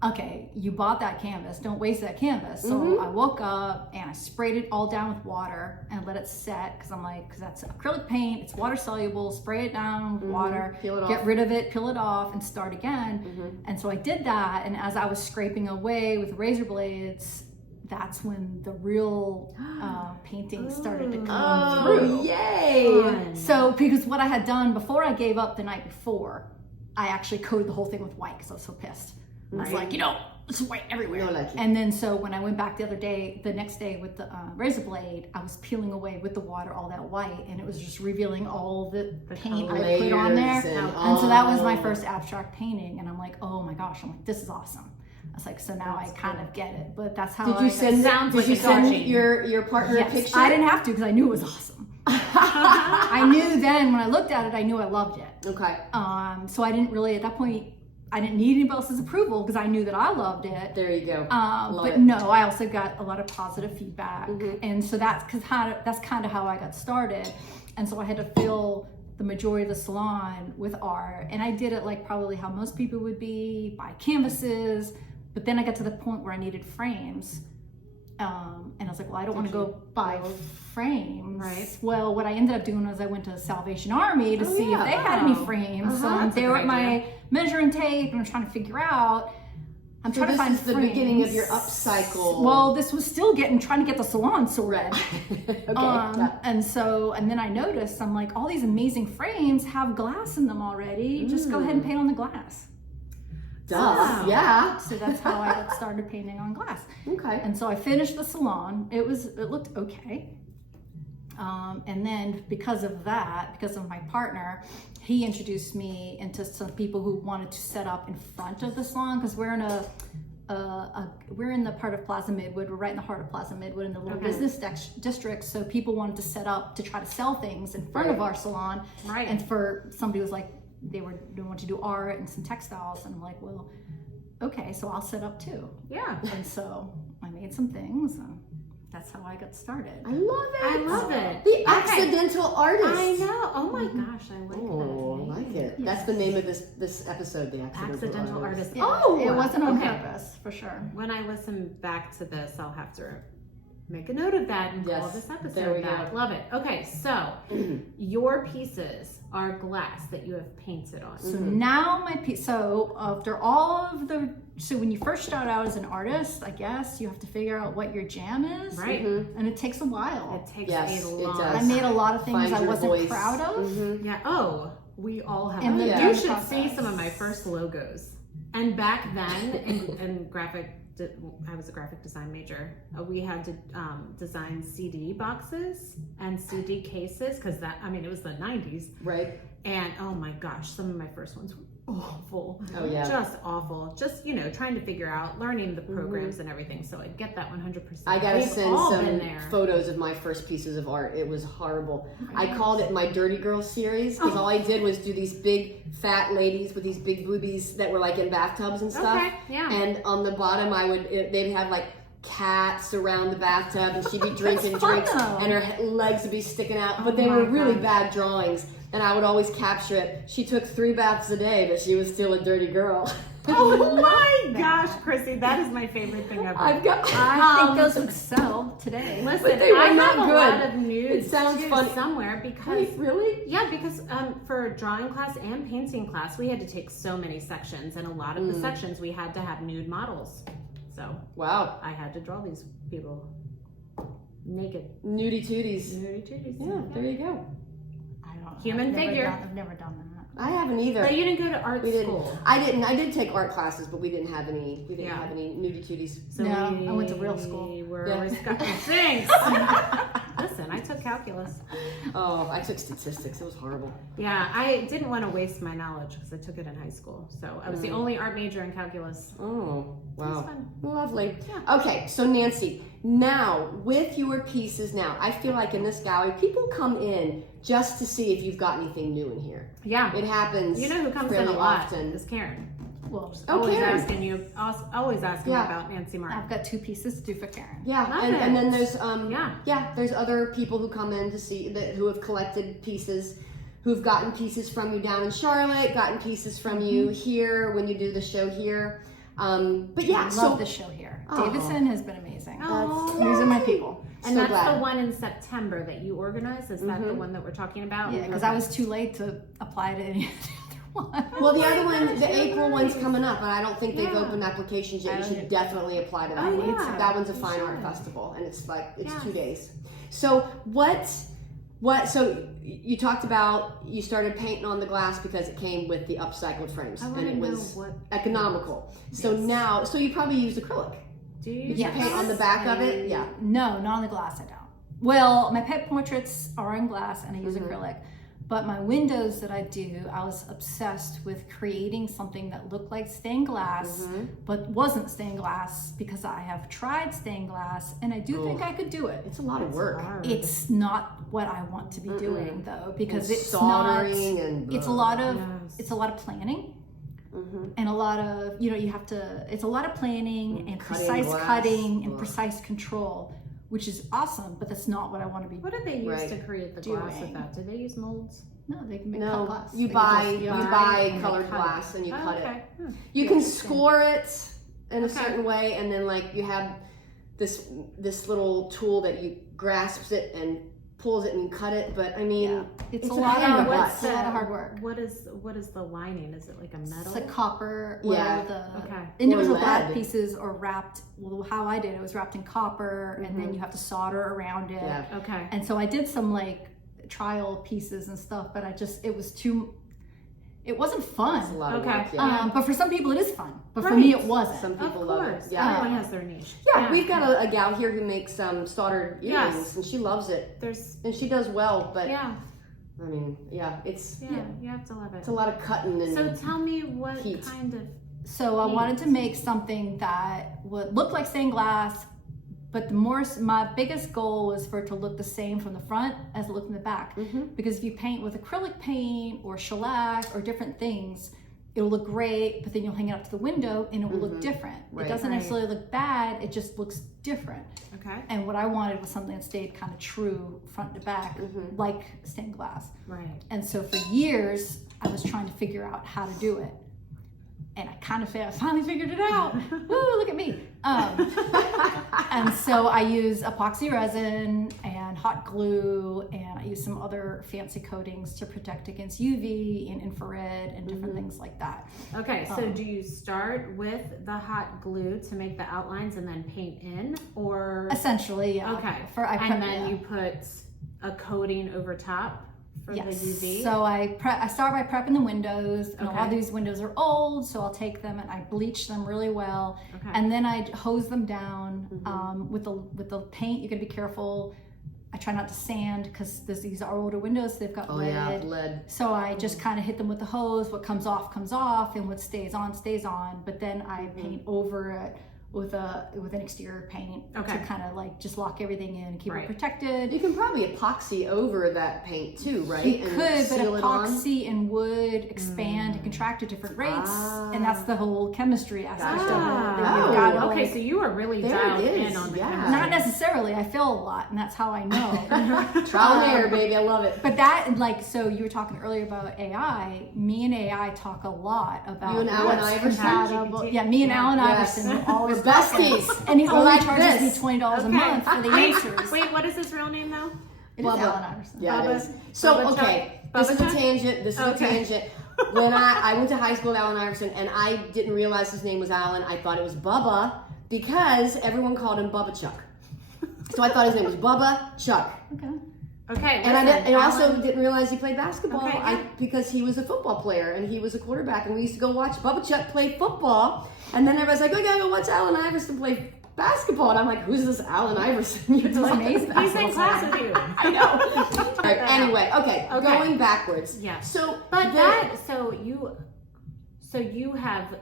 okay, you bought that canvas, don't waste that canvas. So I woke up and I sprayed it all down with water and let it set, because that's acrylic paint, it's water soluble, spray it down with water, Peel it get off. rid of it, peel it off, and start again. And so I did that, and as I was scraping away with razor blades, that's when the real painting started to come through. Oh, yay! Fun. So, because what I had done before I gave up the night before, I actually coated the whole thing with white because I was so pissed. I was like, it's white everywhere. No lucky. And then so when I went back the next day with the razor blade, I was peeling away with the water all that white, and it was just revealing all the paint I put on there. Layers And so that was my first abstract painting, and I'm like, oh my gosh, this is awesome. I was like, so now I kind of get it, but that's how Did you send your partner a picture? I didn't have to, because I knew it was awesome. I knew then when I looked at it, I knew I loved it. Okay. So I didn't really, at that point, I didn't need anybody else's approval because I knew that I loved it. There you go. But no, I also got a lot of positive feedback. And so that's kind of how I got started. And so I had to fill the majority of the salon with art. And I did it like probably how most people would be, buy canvases. But then I got to the point where I needed frames. And I was like, well, I don't want to go buy frames. Right. Well, what I ended up doing was I went to Salvation Army to see if they had any frames. So That's a they were good at my idea. measuring tape, and I'm trying to figure out, I'm So trying to this find is the beginning of your upcycle. Well, this was still trying to get the salon sorted. Okay. Yeah. And then I noticed, I'm like, all these amazing frames have glass in them already. Just go ahead and paint on the glass. Duh. Yeah. So that's how I got started painting on glass. Okay. And so I finished the salon. It looked okay. And then because of my partner, he introduced me into some people who wanted to set up in front of the salon, because we're in the part of Plaza Midwood. We're right in the heart of Plaza Midwood in the little business district. So people wanted to set up to try to sell things in front of our salon. Right. And for somebody was like, they want to do art and some textiles, and I'm like, well, okay, so I'll set up too. Yeah. And so I made some things, and that's how I got started. I love it. I love it. The accidental artist. I know. Oh my gosh, I like Oh, that. I like it. That's the name of this episode, The Accidental Artist. Yeah, Oh, it wasn't on okay. purpose, for sure. When I listen back to this, I'll have to make a note of that and call this There episode we back. go. Love it. Okay, so your pieces are glass that you have painted on. So now my piece, so after all of so when you first start out as an artist, I guess you have to figure out what your jam is. Right. And it takes a while. It takes Yes, a it long does. I made a lot of things Find I your wasn't voice. proud of. Yeah. Oh, we all have. In the You dance should process. see some of my first logos. And back then, in I was a graphic design major. We had to design CD boxes and CD cases, because it was the 90s. Right. And oh my gosh, some of my first ones were awful. Oh, yeah. Just awful. Just, trying to figure out, learning the programs and everything. So I get that 100%. I gotta We've send all some been there. photos of my first pieces of art. It was horrible. I called it my Dirty Girl series, because all I did was do these big fat ladies with these big boobies that were like in bathtubs and stuff. Okay, yeah. And on the bottom, they'd have like cats around the bathtub, and she'd be drinking drinks, though. and her legs would be sticking out. But Oh they were my really gosh. bad drawings, and I would always capture it. She took 3 baths a day, but she was still a dirty girl. Oh my gosh, Chrissy, that is my favorite thing ever. I've got. I think those would sell today. Listen, But they were I not have a good. lot of nudes It sounds too funny. somewhere because Wait, really? yeah, because for drawing class and painting class, we had to take so many sections, and a lot of the sections we had to have nude models. So Wow. I had to draw these people naked. Nudie tooties. Nudie tooties. Yeah, there you go. I don't. Human I've never figure. I've never done that. I haven't either. But you didn't go to art We didn't. school. I didn't. I did take art classes, but we didn't have any. We didn't Yeah. have any nudie tooties. So No, we I went to real school. Were Yeah. Thanks. Listen, I took calculus. Oh, I took statistics. It was horrible. Yeah, I didn't want to waste my knowledge because I took it in high school. So I was the only art major in calculus. Oh, It was wow. fun. Lovely. Yeah. Okay, so Nancy, now with your pieces now, I feel like in this gallery, people come in just to see if you've got anything new in here. Yeah. It happens. You know who comes in fairly a lot often. is Karen. Well, Always Karen. asking you, always asking Yeah. about Nancy Martin. I've got 2 pieces to do for Karen. Yeah, Love and then it. there's Yeah. there's other people who come in to see that who have collected pieces, who've gotten pieces from you down in Charlotte, gotten pieces from you here when you do the show here. But yeah, I so love the show here. Oh. Davidson has been amazing. Oh, These are my people. And So that's glad. the one in September that you organized. Is that the one that we're talking about? Yeah, because I was too late to apply to any other one. Well, the other one, the April one's coming up, and I don't think they've Yeah. opened applications yet. You should definitely apply to that Oh, one. yeah. That one's a You fine art should. festival, and it's like it's Yes. 2 days. So what? So you talked about you started painting on the glass because it came with the upcycled frames, I and want it to know was what. economical. So Yes. now, so you probably used acrylic. Do you? Did you Yes. paint on the back of it? Yeah. No, not on the glass, I don't. Well, my pet portraits are in glass and I use acrylic. But my windows that I do, I was obsessed with creating something that looked like stained glass, but wasn't stained glass because I have tried stained glass and I do think I could do it. It's a lot of work. Hard. It's not what I want to be doing though, because And it's not. soldering and It's a lot of. Yes. It's a lot of planning. And a lot of, you have to, it's a lot of planning and Cutting precise glass. cutting and Ugh. precise control, which is awesome, but that's not what I want to be. What did they use Right. to create the glass with Doing. that? Did they use molds? No, they can make No, cut glass. you They buy just- you buy buy and they colored cut glass it. and you Oh, cut okay. it. You can Interesting. score it in a Okay. certain way, and then like you have this little tool that you grasps it and pulls it and cut it, but I mean, it's a a lot pain in the of butt. it's a lot of hard work. What is the lining? Is it like a metal? It's a copper. Yeah. The individual Or glass lead. pieces are wrapped. Well, how I did it was wrapped in copper, and then you have to solder around it. Yeah. Okay. And so I did some like trial pieces and stuff, but it wasn't fun. It's a lot of Okay. work. Yeah. But for some people it is fun. But for Right. me it wasn't. Some Of people love course. it. Yeah. Everyone has their niche. Yeah, we've got a gal here who makes soldered earrings, Yes. and she loves it, There's and she does well. But yeah. I mean, yeah, it's You have to love it. a lot of cutting and So tell me what heat. kind of So I wanted to make something that would look like stained glass, but my biggest goal was for it to look the same from the front as it looked in the back. Because if you paint with acrylic paint or shellac or different things, it'll look great, but then you'll hang it up to the window and it will look different. Right. It doesn't Right. necessarily look bad, it just looks different. Okay. And what I wanted was something that stayed kind of true front to back, like stained glass. Right. And so for years, I was trying to figure out how to do it. And I finally figured it out. Woo, look at me. And so I use epoxy resin and hot glue, and I use some other fancy coatings to protect against UV and infrared and different things like that. Okay, so do you start with the hot glue to make the outlines and then paint in, or Essentially, yeah. okay, And then you put a coating over top for the UV? So I start by prepping the windows, and a lot of Okay. these windows are old, so I'll take them and I bleach them really well, Okay. and then I hose them down with the paint. You gotta be careful. I try not to sand because these are older windows, so they've got lead. lead. So I just kind of hit them with the hose. What comes off, and what stays on stays on. But then I paint over it with an exterior paint to kind of like just lock everything in, keep it protected. You can probably epoxy over that paint too, right? You And could, but seal it on? epoxy and wood expand and contract at different rates, and that's the whole chemistry aspect of it. That you've Oh, gotta, okay, like- so you are really There dialed it is, in on the yeah. chemistry. not necessarily. I fail a lot, and that's how I know. Trial and error, baby. I love it. But that, like, so you were talking earlier about AI. Me and AI talk a lot about You and Alan what's Iverson? compatible. Yeah, me and Alan Yes. Iverson are always We're besties. and he I only like charges this. me $20 a month for the answers. Wait, what is his real name though? It is Alan Iverson. Yeah, Bubba- it is. So, Bubba okay, Chuck? this is Bubba a Chuck? tangent. This is a tangent. When I went to high school with Alan Iverson, and I didn't realize his name was Alan. I thought it was Bubba because everyone called him Bubba Chuck. So I thought his name was Bubba Chuck. Okay. Okay, And I also Alan- didn't realize he played basketball Okay, yeah. because he was a football player and he was a quarterback. And we used to go watch Bubba Chuck play football. And then everybody's like, oh, yeah, go watch Alan Iverson play basketball. And I'm like, who's this Alan Iverson? You're That's amazing. He's in class with you. I know. All right, anyway, okay, going backwards. Yeah. So, But so you have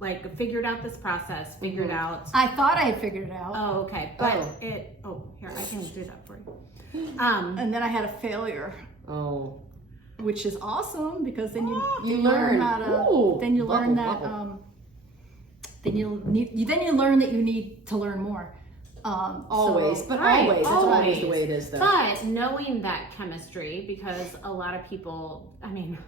like figured out this process, figured out. I thought I had figured it out, Oh, okay. But here, I can do that for you. and then I had a failure, Oh. which is awesome because then you learn. learn how to. Ooh, Then you learn bubble, that. bubble. Then you learn that you need to learn more. Always, so- but Right, always. That's always always. the way it is, though. But knowing that chemistry, because a lot of people, I mean,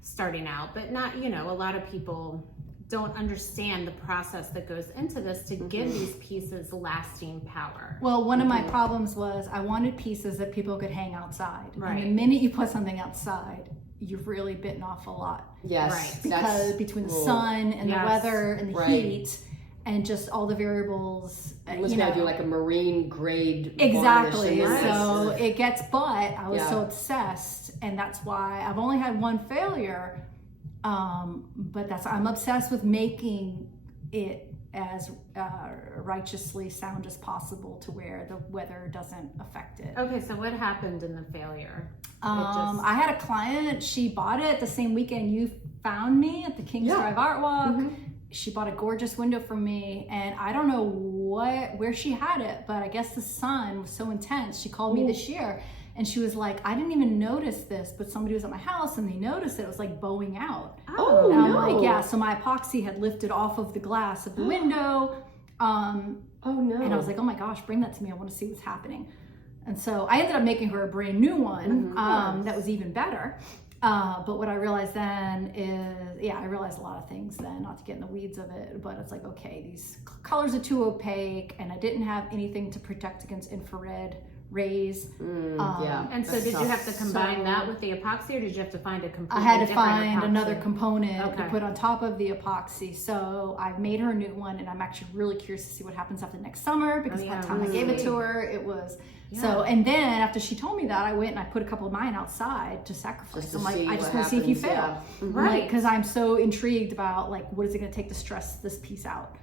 starting out, but not, a lot of people don't understand the process that goes into this to give these pieces lasting power. Well, one of my problems was I wanted pieces that people could hang outside. Right. And the minute you put something outside, you've really bitten off a lot. Yes. Right. Because between the sun and Yes. the weather and the Right. heat and just all the variables, You must gotta do like a marine grade exactly. varnish and So this. it gets, but I was so Yeah. obsessed, and that's why I've only had one failure. But I'm obsessed with making it as righteously sound as possible to where the weather doesn't affect it. Okay, so what happened in the failure? I had a client, she bought it the same weekend you found me at the King's Drive Art Walk. She bought a gorgeous window from me, and I don't know where she had it, but I guess the sun was so intense. She called me this year, and she was like, I didn't even notice this, but somebody was at my house and they noticed it was like bowing out. Oh, And I'm no. like, yeah, so my epoxy had lifted off of the glass of the window. Oh, no. And I was like, oh my gosh, bring that to me. I want to see what's happening. And so I ended up making her a brand new one that was even better. But what I realized then is, I realized a lot of things then, not to get in the weeds of it, but it's like, okay, these colors are too opaque, and I didn't have anything to protect against infrared raise. Yeah. And so did you have to combine that with the epoxy, or did you have to find a completely I had to different find epoxy? another component to Okay. put on top of the epoxy. So I've made her a new one, and I'm actually really curious to see what happens after next summer, because by the time I gave it to her, it was so. And then after she told me that, I went and I put a couple of mine outside to sacrifice. Just to I'm like, see I just what want to see if you happens, fail, yeah. Right. Because I'm so intrigued about like what is it going to take to stress this piece out.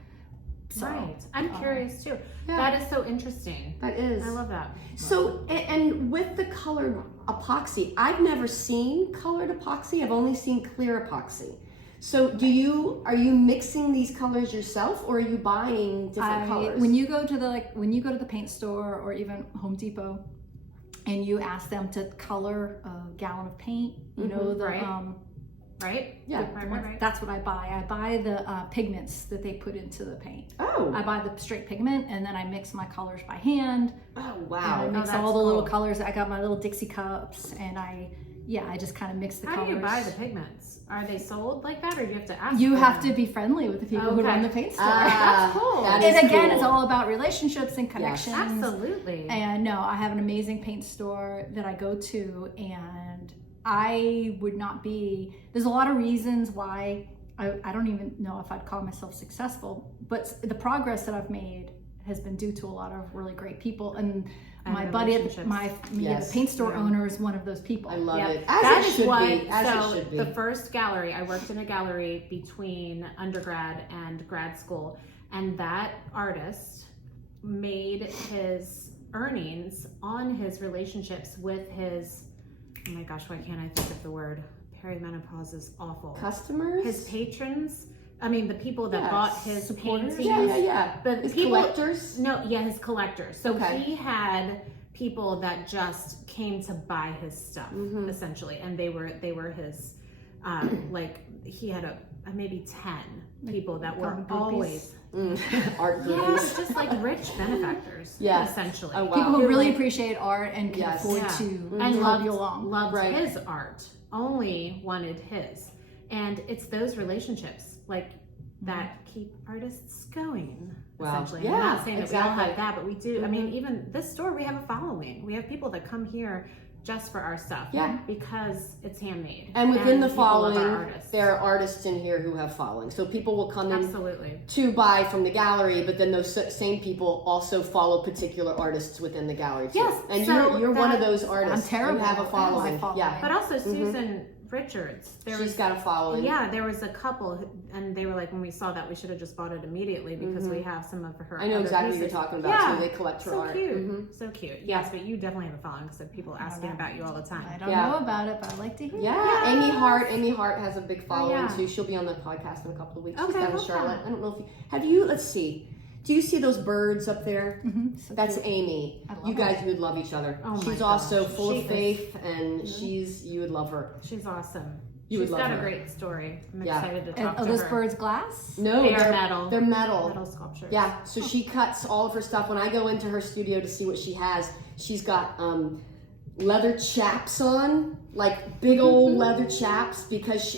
So, Right. I'm curious too. That is so interesting. That is. I love that. So, and with the colored epoxy, I've never seen colored epoxy. I've only seen clear epoxy. So, are you mixing these colors yourself, or are you buying different colors? When you go to the paint store or even Home Depot, and you ask them to color a gallon of paint, you know the Right? Yeah. Right. that's what I buy. I buy the pigments that they put into the paint. Oh. I buy the straight pigment, and then I mix my colors by hand. Oh, And wow. I mix that's all the little cool. colors. I got my little Dixie cups, and I just kind of mix the How colors. do you buy the pigments? Are they sold like that, or do you have to ask? You for have them? to be friendly with the people who Okay. run the paint store. That's cool. That And is again, cool. it's all about relationships and connections. Absolutely. And no, I have an amazing paint store that I go to, and I would not be, there's a lot of reasons why I don't even know if I'd call myself successful, but the progress that I've made has been due to a lot of really great people. And my buddy, relationships. Yes. the paint store owner is one of those people. I love Yeah. it. As That it is should what, be. As so it should be. the first gallery, I worked in a gallery between undergrad and grad school, and that artist made his earnings on his relationships with his, oh my gosh, why can't I think of the word? Perimenopause is awful. Customers? His patrons, I mean the people that Yes. bought his Supporters? paintings. Yeah. But His people, collectors? No, yeah, his collectors. So Okay. he had people that just came to buy his stuff Mm-hmm. essentially, and they were his like he had a maybe 10 people that were groupies? always Art yeah, groupies. just like rich benefactors. Yes. Essentially. Oh, wow. People who Who, really like, appreciate art and can Yes. afford Yeah. to and help you along. loved Right. his art, only wanted his. And it's those relationships like that keep artists going. Wow. Essentially. Yeah, I'm not saying that we all exactly. have that, but we do. I mean, even this store, we have a following. We have people that come here just for our stuff. Yeah. Because it's handmade. And within the people love our following, artists. there are artists in here who have following. So people will come in Absolutely. to buy from the gallery, but then those same people also follow particular artists within the gallery too. Yes, And so you're one of that- those artists. I'm terrible You have a at following. following. Yeah. But also Susan Richards. There She's was got a following. Yeah, there was a couple, and they were like, when we saw that, we should have just bought it immediately because we have some of her. I know other exactly what pieces. you're talking about. Yeah, So they collect her so art. cute, so cute. Yes, but you definitely have a following because people asking about you all the I time. don't Yeah. know about it, but I like to hear. Yeah, Amy Hart has a big following yeah. too. She'll be on the podcast in a couple of weeks. Okay, She's down in love Charlotte. that. I don't know if you have you. Let's see. Do you see those birds up there? So That's cute. Amy. I love You guys would love each other. Oh my She's also gosh. full She of is- faith, and you would love her. She's awesome. You would She's love got a her. great story. I'm Yeah. excited to And talk are to those her. birds glass? No, They are they're metal. They're metal. Metal sculptures. Yeah. So she cuts all of her stuff. When I go into her studio to see what she has, she's got leather chaps on, like big old leather chaps,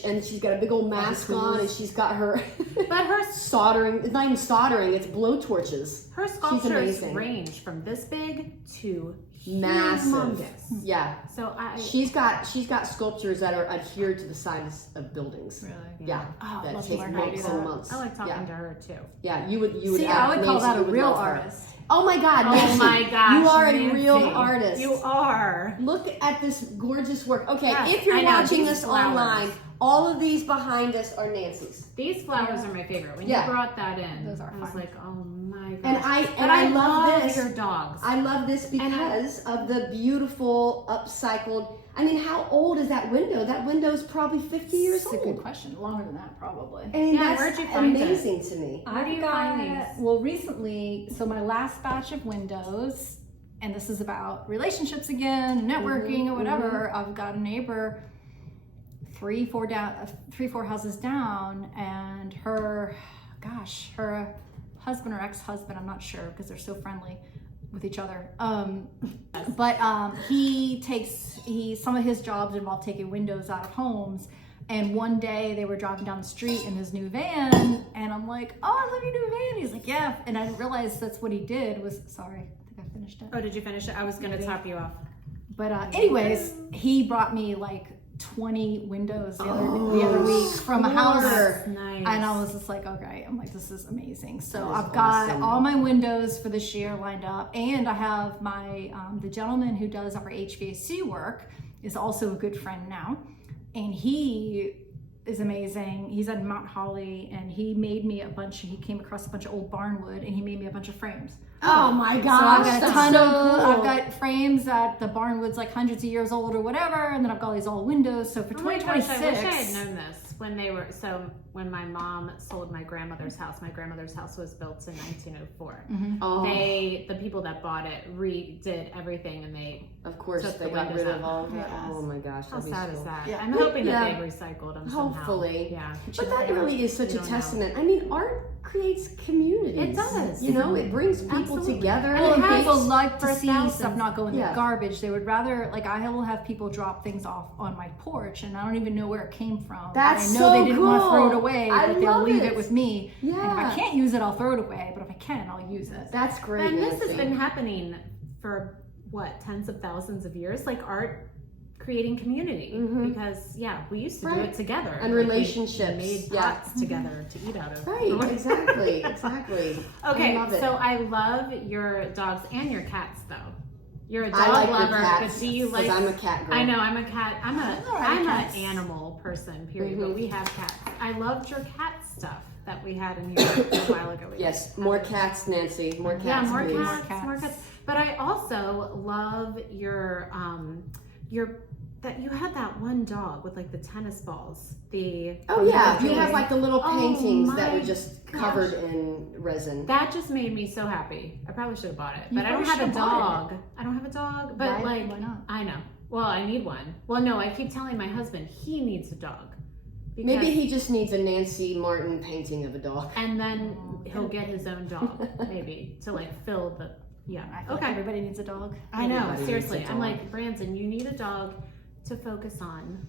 and she's got a big old mask on, and she's got her But her soldering. It's not even soldering. It's blow torches. her sculptures amazing. range from this big to Massive. humongous. Yeah. So She's got sculptures that are adhered to the sides of buildings. Really? Yeah. Oh, That love to take learn how to months do and that. months. I like talking Yeah. to her too. Yeah, you would. See, I would call Nancy, that a you would real love her. artist. Oh my God, Oh Nancy, my gosh, you are a Nancy. real artist. You are. Look at this gorgeous work. Okay, Yes, if you're I know, watching these this flowers. online, all of these behind us are Nancy's. These flowers are my favorite. When Yeah. you brought that in, Those are I was fun. like, oh my gosh. And I But love this. your dogs. I love this because of the beautiful upcycled. I mean, how old is that window? That window is probably 50 years That's a good old. question. Longer than that, probably. I mean, Yeah, that's where'd you find it? amazing to me. Where do you find these? Well, recently, so my last batch of windows, and this is about relationships again, networking or whatever. I've got a neighbor, three, four houses down, and her husband or ex-husband, I'm not sure because they're so friendly with each other. But some of his jobs involve taking windows out of homes. And one day they were driving down the street in his new van, and I'm like, "Oh, I love your new van." He's like, "Yeah," and I didn't realize that's what he did. Sorry, I think I finished. finished it. Oh, did you finish it? I was going to top you off. But anyways, he brought me like 20 windows the other week from a house. Nice. And I was just like, okay, I'm like, this is amazing. So That is I've got awesome. all my windows for this year lined up. And I have my, the gentleman who does our HVAC work is also a good friend now. And he is amazing. He's at Mount Holly, and he made me he came across a bunch of old barnwood, and he made me a bunch of frames. Oh my So gosh, I've got a that's ton so of, cool. I've got frames that the barnwood's like hundreds of years old or whatever, and then I've got all these old windows. So for Oh my gosh, 2026, I wish I had known this when they were, when my mom sold my grandmother's house was built in 1904. Oh, The people that bought it redid everything, and they of course took they the got windows rid of out. all of it. Yes. Oh my gosh, How that'd be sad so is that? Yeah. I'm hoping Yeah. that they've recycled them somehow. Hopefully. Yeah. But that really is such We a don't know. testament. I mean, art creates communities. It does. You know, it brings people Absolutely. together. And well, it and has people like to for see thousands. stuff not go in Yeah. the garbage. They would rather, like, I will have people drop things off on my porch, and I don't even know where it came from. That's I know so they didn't want to cool. throw it away, I but they'll love leave it. it with me. And if Yeah. I can't use it, I'll throw it away. But if I can, I'll use it. That's great. And this has Nancy. been happening for what, tens of thousands of years? Like art creating community, because we used to do Right. it together, And Like, we relationships. made Yeah. pots together to eat out of. Right, exactly, exactly. Okay, I love it. so I love your dogs and your cats, though. You're a dog I like lover, the cats, but do you like? 'cause I'm a cat girl. I know I'm a cat. I'm like an cats. animal person. Period. But we have cats. I loved your cat stuff that we had in here a while ago. Yes, more cats, Nancy. More cats, Yeah, more please. cats, more cats. But I also love your that you had that one dog with like the tennis balls. Oh yeah, you have like the little Oh, paintings that my were just gosh. covered in resin. That just made me so happy. I probably should have bought it, but I don't probably have a should have bought dog. I don't have a dog, but Why- like why not? I know. Well, I need one. Well, no, I keep telling my husband he needs a dog. Maybe because- he just needs a Nancy Martin painting of a dog. and then he'll get his own dog, maybe to like fill the. Yeah. I feel like Okay. everybody needs a dog. I know. Everybody Seriously, needs a I'm dog. like Branson. You need a dog to focus on,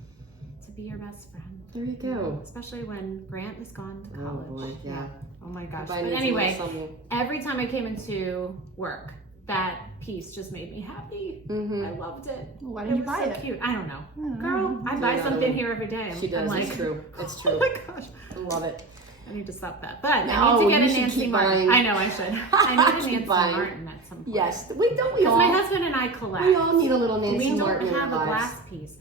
to be your best friend. There you go. Especially when Grant is gone to Oh college. boy, yeah. Oh my gosh. Everybody But needs a anyway, little something. every time I came into work, that piece just made me happy. Mhm. I loved it. Why It didn't you was buy so it? cute. I don't know. don't Girl, know. I buy Yeah, something here every day. She does. I'm like, It's true. It's true. Oh my gosh. I love it. I need to stop that. But I No, need to get you a should Nancy keep Martin. buying. I know I should. I need a Keep Nancy buying. Martin at some point. Yes, we all. Because my husband and I collect. We all need a little Nancy We don't Martin in our have a lives. glass piece.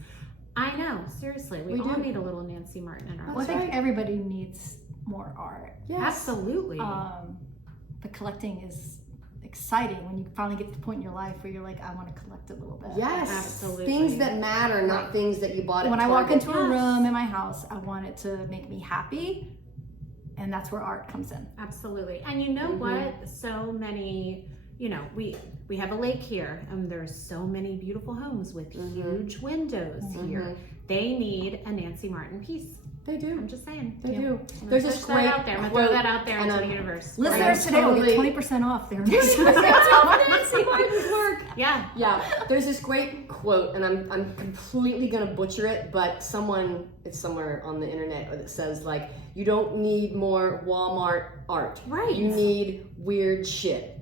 I know, seriously. We We all do. need a little Nancy Martin in our Well, I lives. think right. everybody needs more art. Yes. Absolutely. The collecting is exciting when you finally get to the point in your life where you're like, I want to collect a little bit. Yes. Absolutely. Things that matter, not Right. things that you bought at When I walk Target. into a Yes. room in my house, I want it to make me happy, and that's where art comes in. Absolutely. And you know Mhm. what? So many, we have a lake here, and there's so many beautiful homes with huge windows here. They need a Nancy Martin piece. They do. I'm just saying. They Yeah. do. I'm gonna There's push this that great out there. I'm gonna quote, throw that out there and into the I'm- universe. Listeners today will totally- get 20% off their Nancy Martin's work. Yeah. Yeah, there's this great quote, and I'm completely gonna butcher it, but it's somewhere on the internet that says like, you don't need more Walmart art. Right. You need weird shit.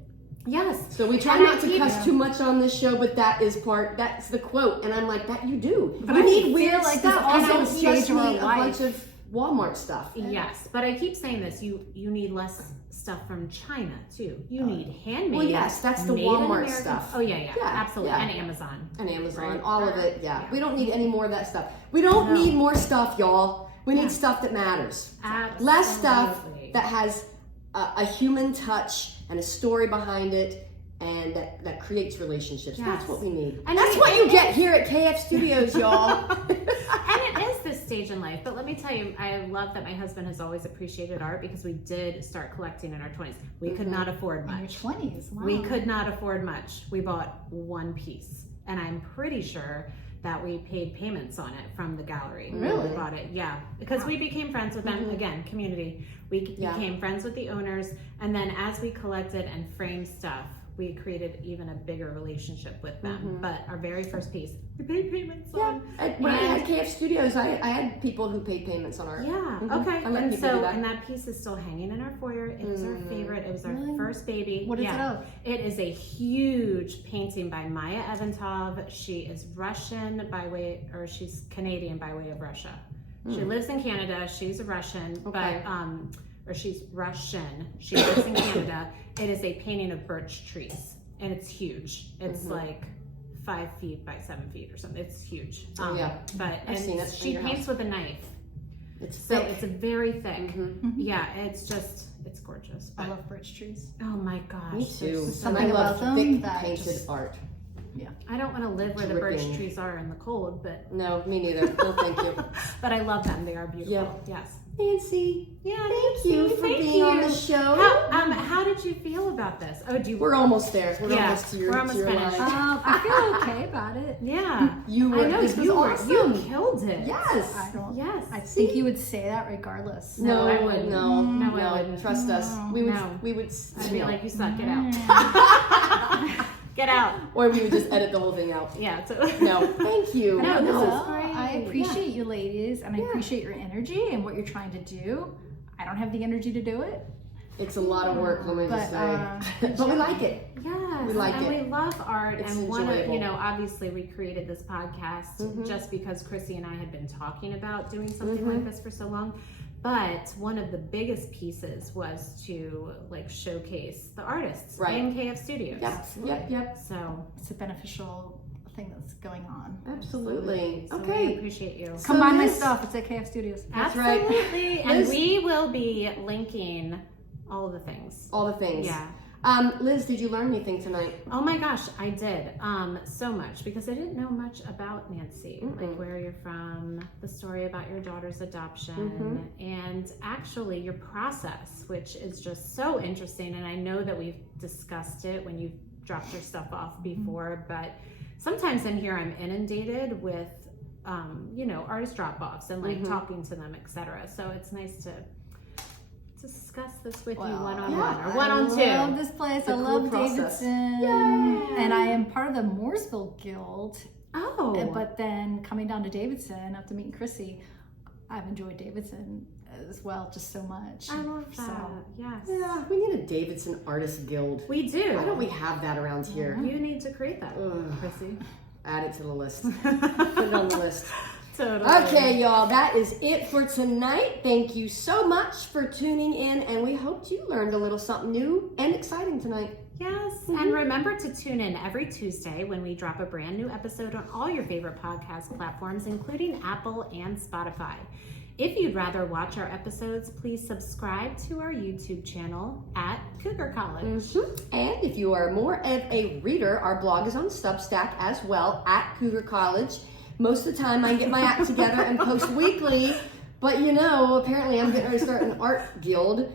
Yes. So we try And not I to keep- cuss too much on this show, but that's the quote, and I'm like, that you do. But you I need feel weird like stuff. there's also and a I don't stage just of our need a life. bunch of Walmart stuff. Yes, but I keep saying this. You need less stuff from China too. You need handmade. Well, yes, that's the made in Walmart America- stuff. Oh yeah, Yeah, absolutely, yeah. and Amazon. And Amazon, Right. all of it, yeah. Yeah. We don't need any more of that stuff. We don't No. need more stuff, y'all. We Yeah. need stuff that matters. Absolutely. Less stuff that has a human touch and a story behind it, and that creates relationships. That's Yes. what we need. And That's it- what you get here at KF Studios, y'all. And it is this stage in life. But let me tell you, I love that my husband has always appreciated art because we did start collecting in our 20s. We could not afford In your much. 20s. Wow. We could not afford much. We bought one piece, and I'm pretty sure that we paid payments on it from the gallery. Really? We bought it, yeah, because we became friends with them. Again, community. We Yeah. became friends with the owners, and then as we collected and framed stuff, we created even a bigger relationship with them. But our very first piece, we paid payments Yeah, on. when I had And KF KF Studios, I had people who paid payments on art. Yeah, Mhm. okay. I let And people do that. and that piece is still hanging in our foyer. It is our favorite. It was our Really? first baby. What is it yeah. of? It is a huge painting by Maya Eventov. She is Russian she's Canadian by way of Russia. She lives in Canada. She's a Russian, Okay. or she's Russian. She lives in Canada. It is a painting of birch trees, and it's huge. It's like 5 feet by 7 feet or something. It's huge. Oh, yeah. But I've seen it in she your paints house. with a knife. It's So thick. it's a very thick. Mm-hmm. Yeah, it's gorgeous. I But, love birch trees. oh my gosh. Me there's too. so And I something love about them thick that painted just- art. I don't want to live where the birch Dripping. trees are in the cold, but No, me neither. No, thank you. but I love them. They are beautiful. Yeah. Yes. Nancy, Yeah. thank you for Thank being on you. the show. How did you feel about this? Oh, do you? We're almost there. We're Yeah, almost to your, we're almost to your finished. line. I feel okay about it. Yeah. You were, I know this was you awesome. killed it. Yes. I don't. Yes. I think you would say that regardless. No, I wouldn't. No, No, I wouldn't. Trust us. No. We would. No. We would. I'd be like, you suck. Get out. Mm. Get out. or we would just edit the whole thing out. Yeah. So, No, thank you. No, this is Well, great. I appreciate you ladies, and I Yeah. appreciate your energy and what you're trying to do. I don't have the energy to do it, It's a lot of work. Let me just say, but we like it. Yes, We like and it. we love art, It's and one of enjoyable. obviously we created this podcast just because Chrissy and I had been talking about doing something like this for so long. But one of the biggest pieces was to showcase the artists in KF Studios. Yep. So it's a beneficial thing that's going on. Absolutely. So Okay. we appreciate you. So Come buy my Liz- stuff. It's at KF Studios. That's right. Absolutely, and Liz- we will be linking all of the things. All the things. Yeah. Liz, did you learn anything tonight? Oh my gosh, I did. So much because I didn't know much about Nancy, like where you're from, the story about your daughter's adoption, and actually your process, which is just so interesting. And I know that we've discussed it when you've dropped your stuff off before, but sometimes in here I'm inundated with, artist drop-offs and talking to them, etc. So it's nice to discuss this with you one-on-one or one-on-two. I love this place. The I love cool process. Davidson. Yay. And I am part of the Mooresville Guild. Oh, But then coming down to Davidson after meeting Chrissy, I've enjoyed Davidson as well just so much. I love that. So, Yes. Yeah, we need a Davidson Artist Guild. We do. Why don't we have that around here? You need to create that, Ugh. Chrissy. Add it to the list. Put it on the list. Totally. Okay, y'all, that is it for tonight. Thank you so much for tuning in, and we hoped you learned a little something new and exciting tonight. Yes, and remember to tune in every Tuesday when we drop a brand new episode on all your favorite podcast platforms, including Apple and Spotify. If you'd rather watch our episodes, please subscribe to our YouTube channel at Cougar College. And if you are more of a reader, our blog is on Substack as well at Cougar College. Most of the time I get my act together and post weekly, but apparently I'm getting ready to start an art guild.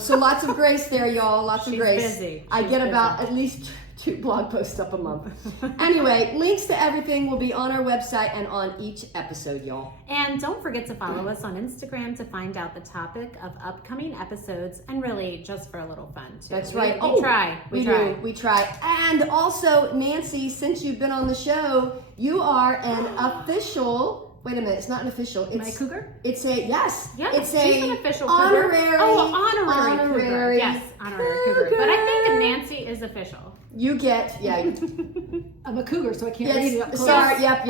So lots of grace there, y'all, lots of She's grace. busy. I She's get busy. about at least 2 blog posts up a month. Anyway, links to everything will be on our website and on each episode, y'all. And don't forget to follow us on Instagram to find out the topic of upcoming episodes, and really just for a little fun too. That's right. We try. We do. We try. And also, Nancy, since you've been on the show, you are an official. Wait a minute, it's not an official. It's my cougar? It's a yes. Yes, It's she's a an official cougar. honorary. Honorary cougar. Yes, honorary cougar. But I think Nancy is official. You get I'm a cougar, so I can't read it up Yes. close. Sorry. Yep.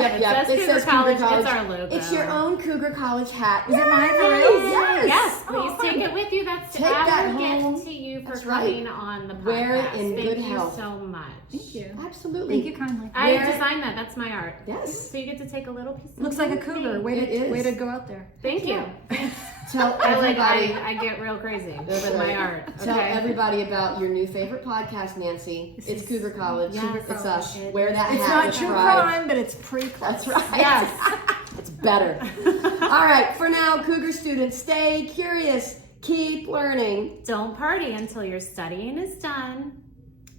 It says Cougar College. It's our logo. It's your own Cougar College hat. Is it mine for real? Yes. Yes, please Oh, take fun. it with you. That's Take that our home. gift to you for That's right. coming on the podcast. Wear it in Thank good you health. so much. Thank you. Absolutely. Thank you kindly. I Wear it. designed that. That's my art. Yes. So you get to take a little piece. Looks like a cougar. It Way is. to go out there. Thank you. Tell everybody. I get real crazy That's with right. my art. Tell Okay. everybody about your new favorite podcast, Nancy. This It's is- Cougar College. Yes, It's us. it Wear is. that It's hat not with true pride. crime, but it's pretty close. That's right. Yes. It's better. All right. For now, Cougar students, stay curious. Keep learning. Don't party until your studying is done.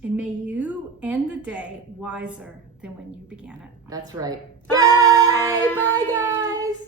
And may you end the day wiser than when you began it. That's right. Bye. Bye, guys.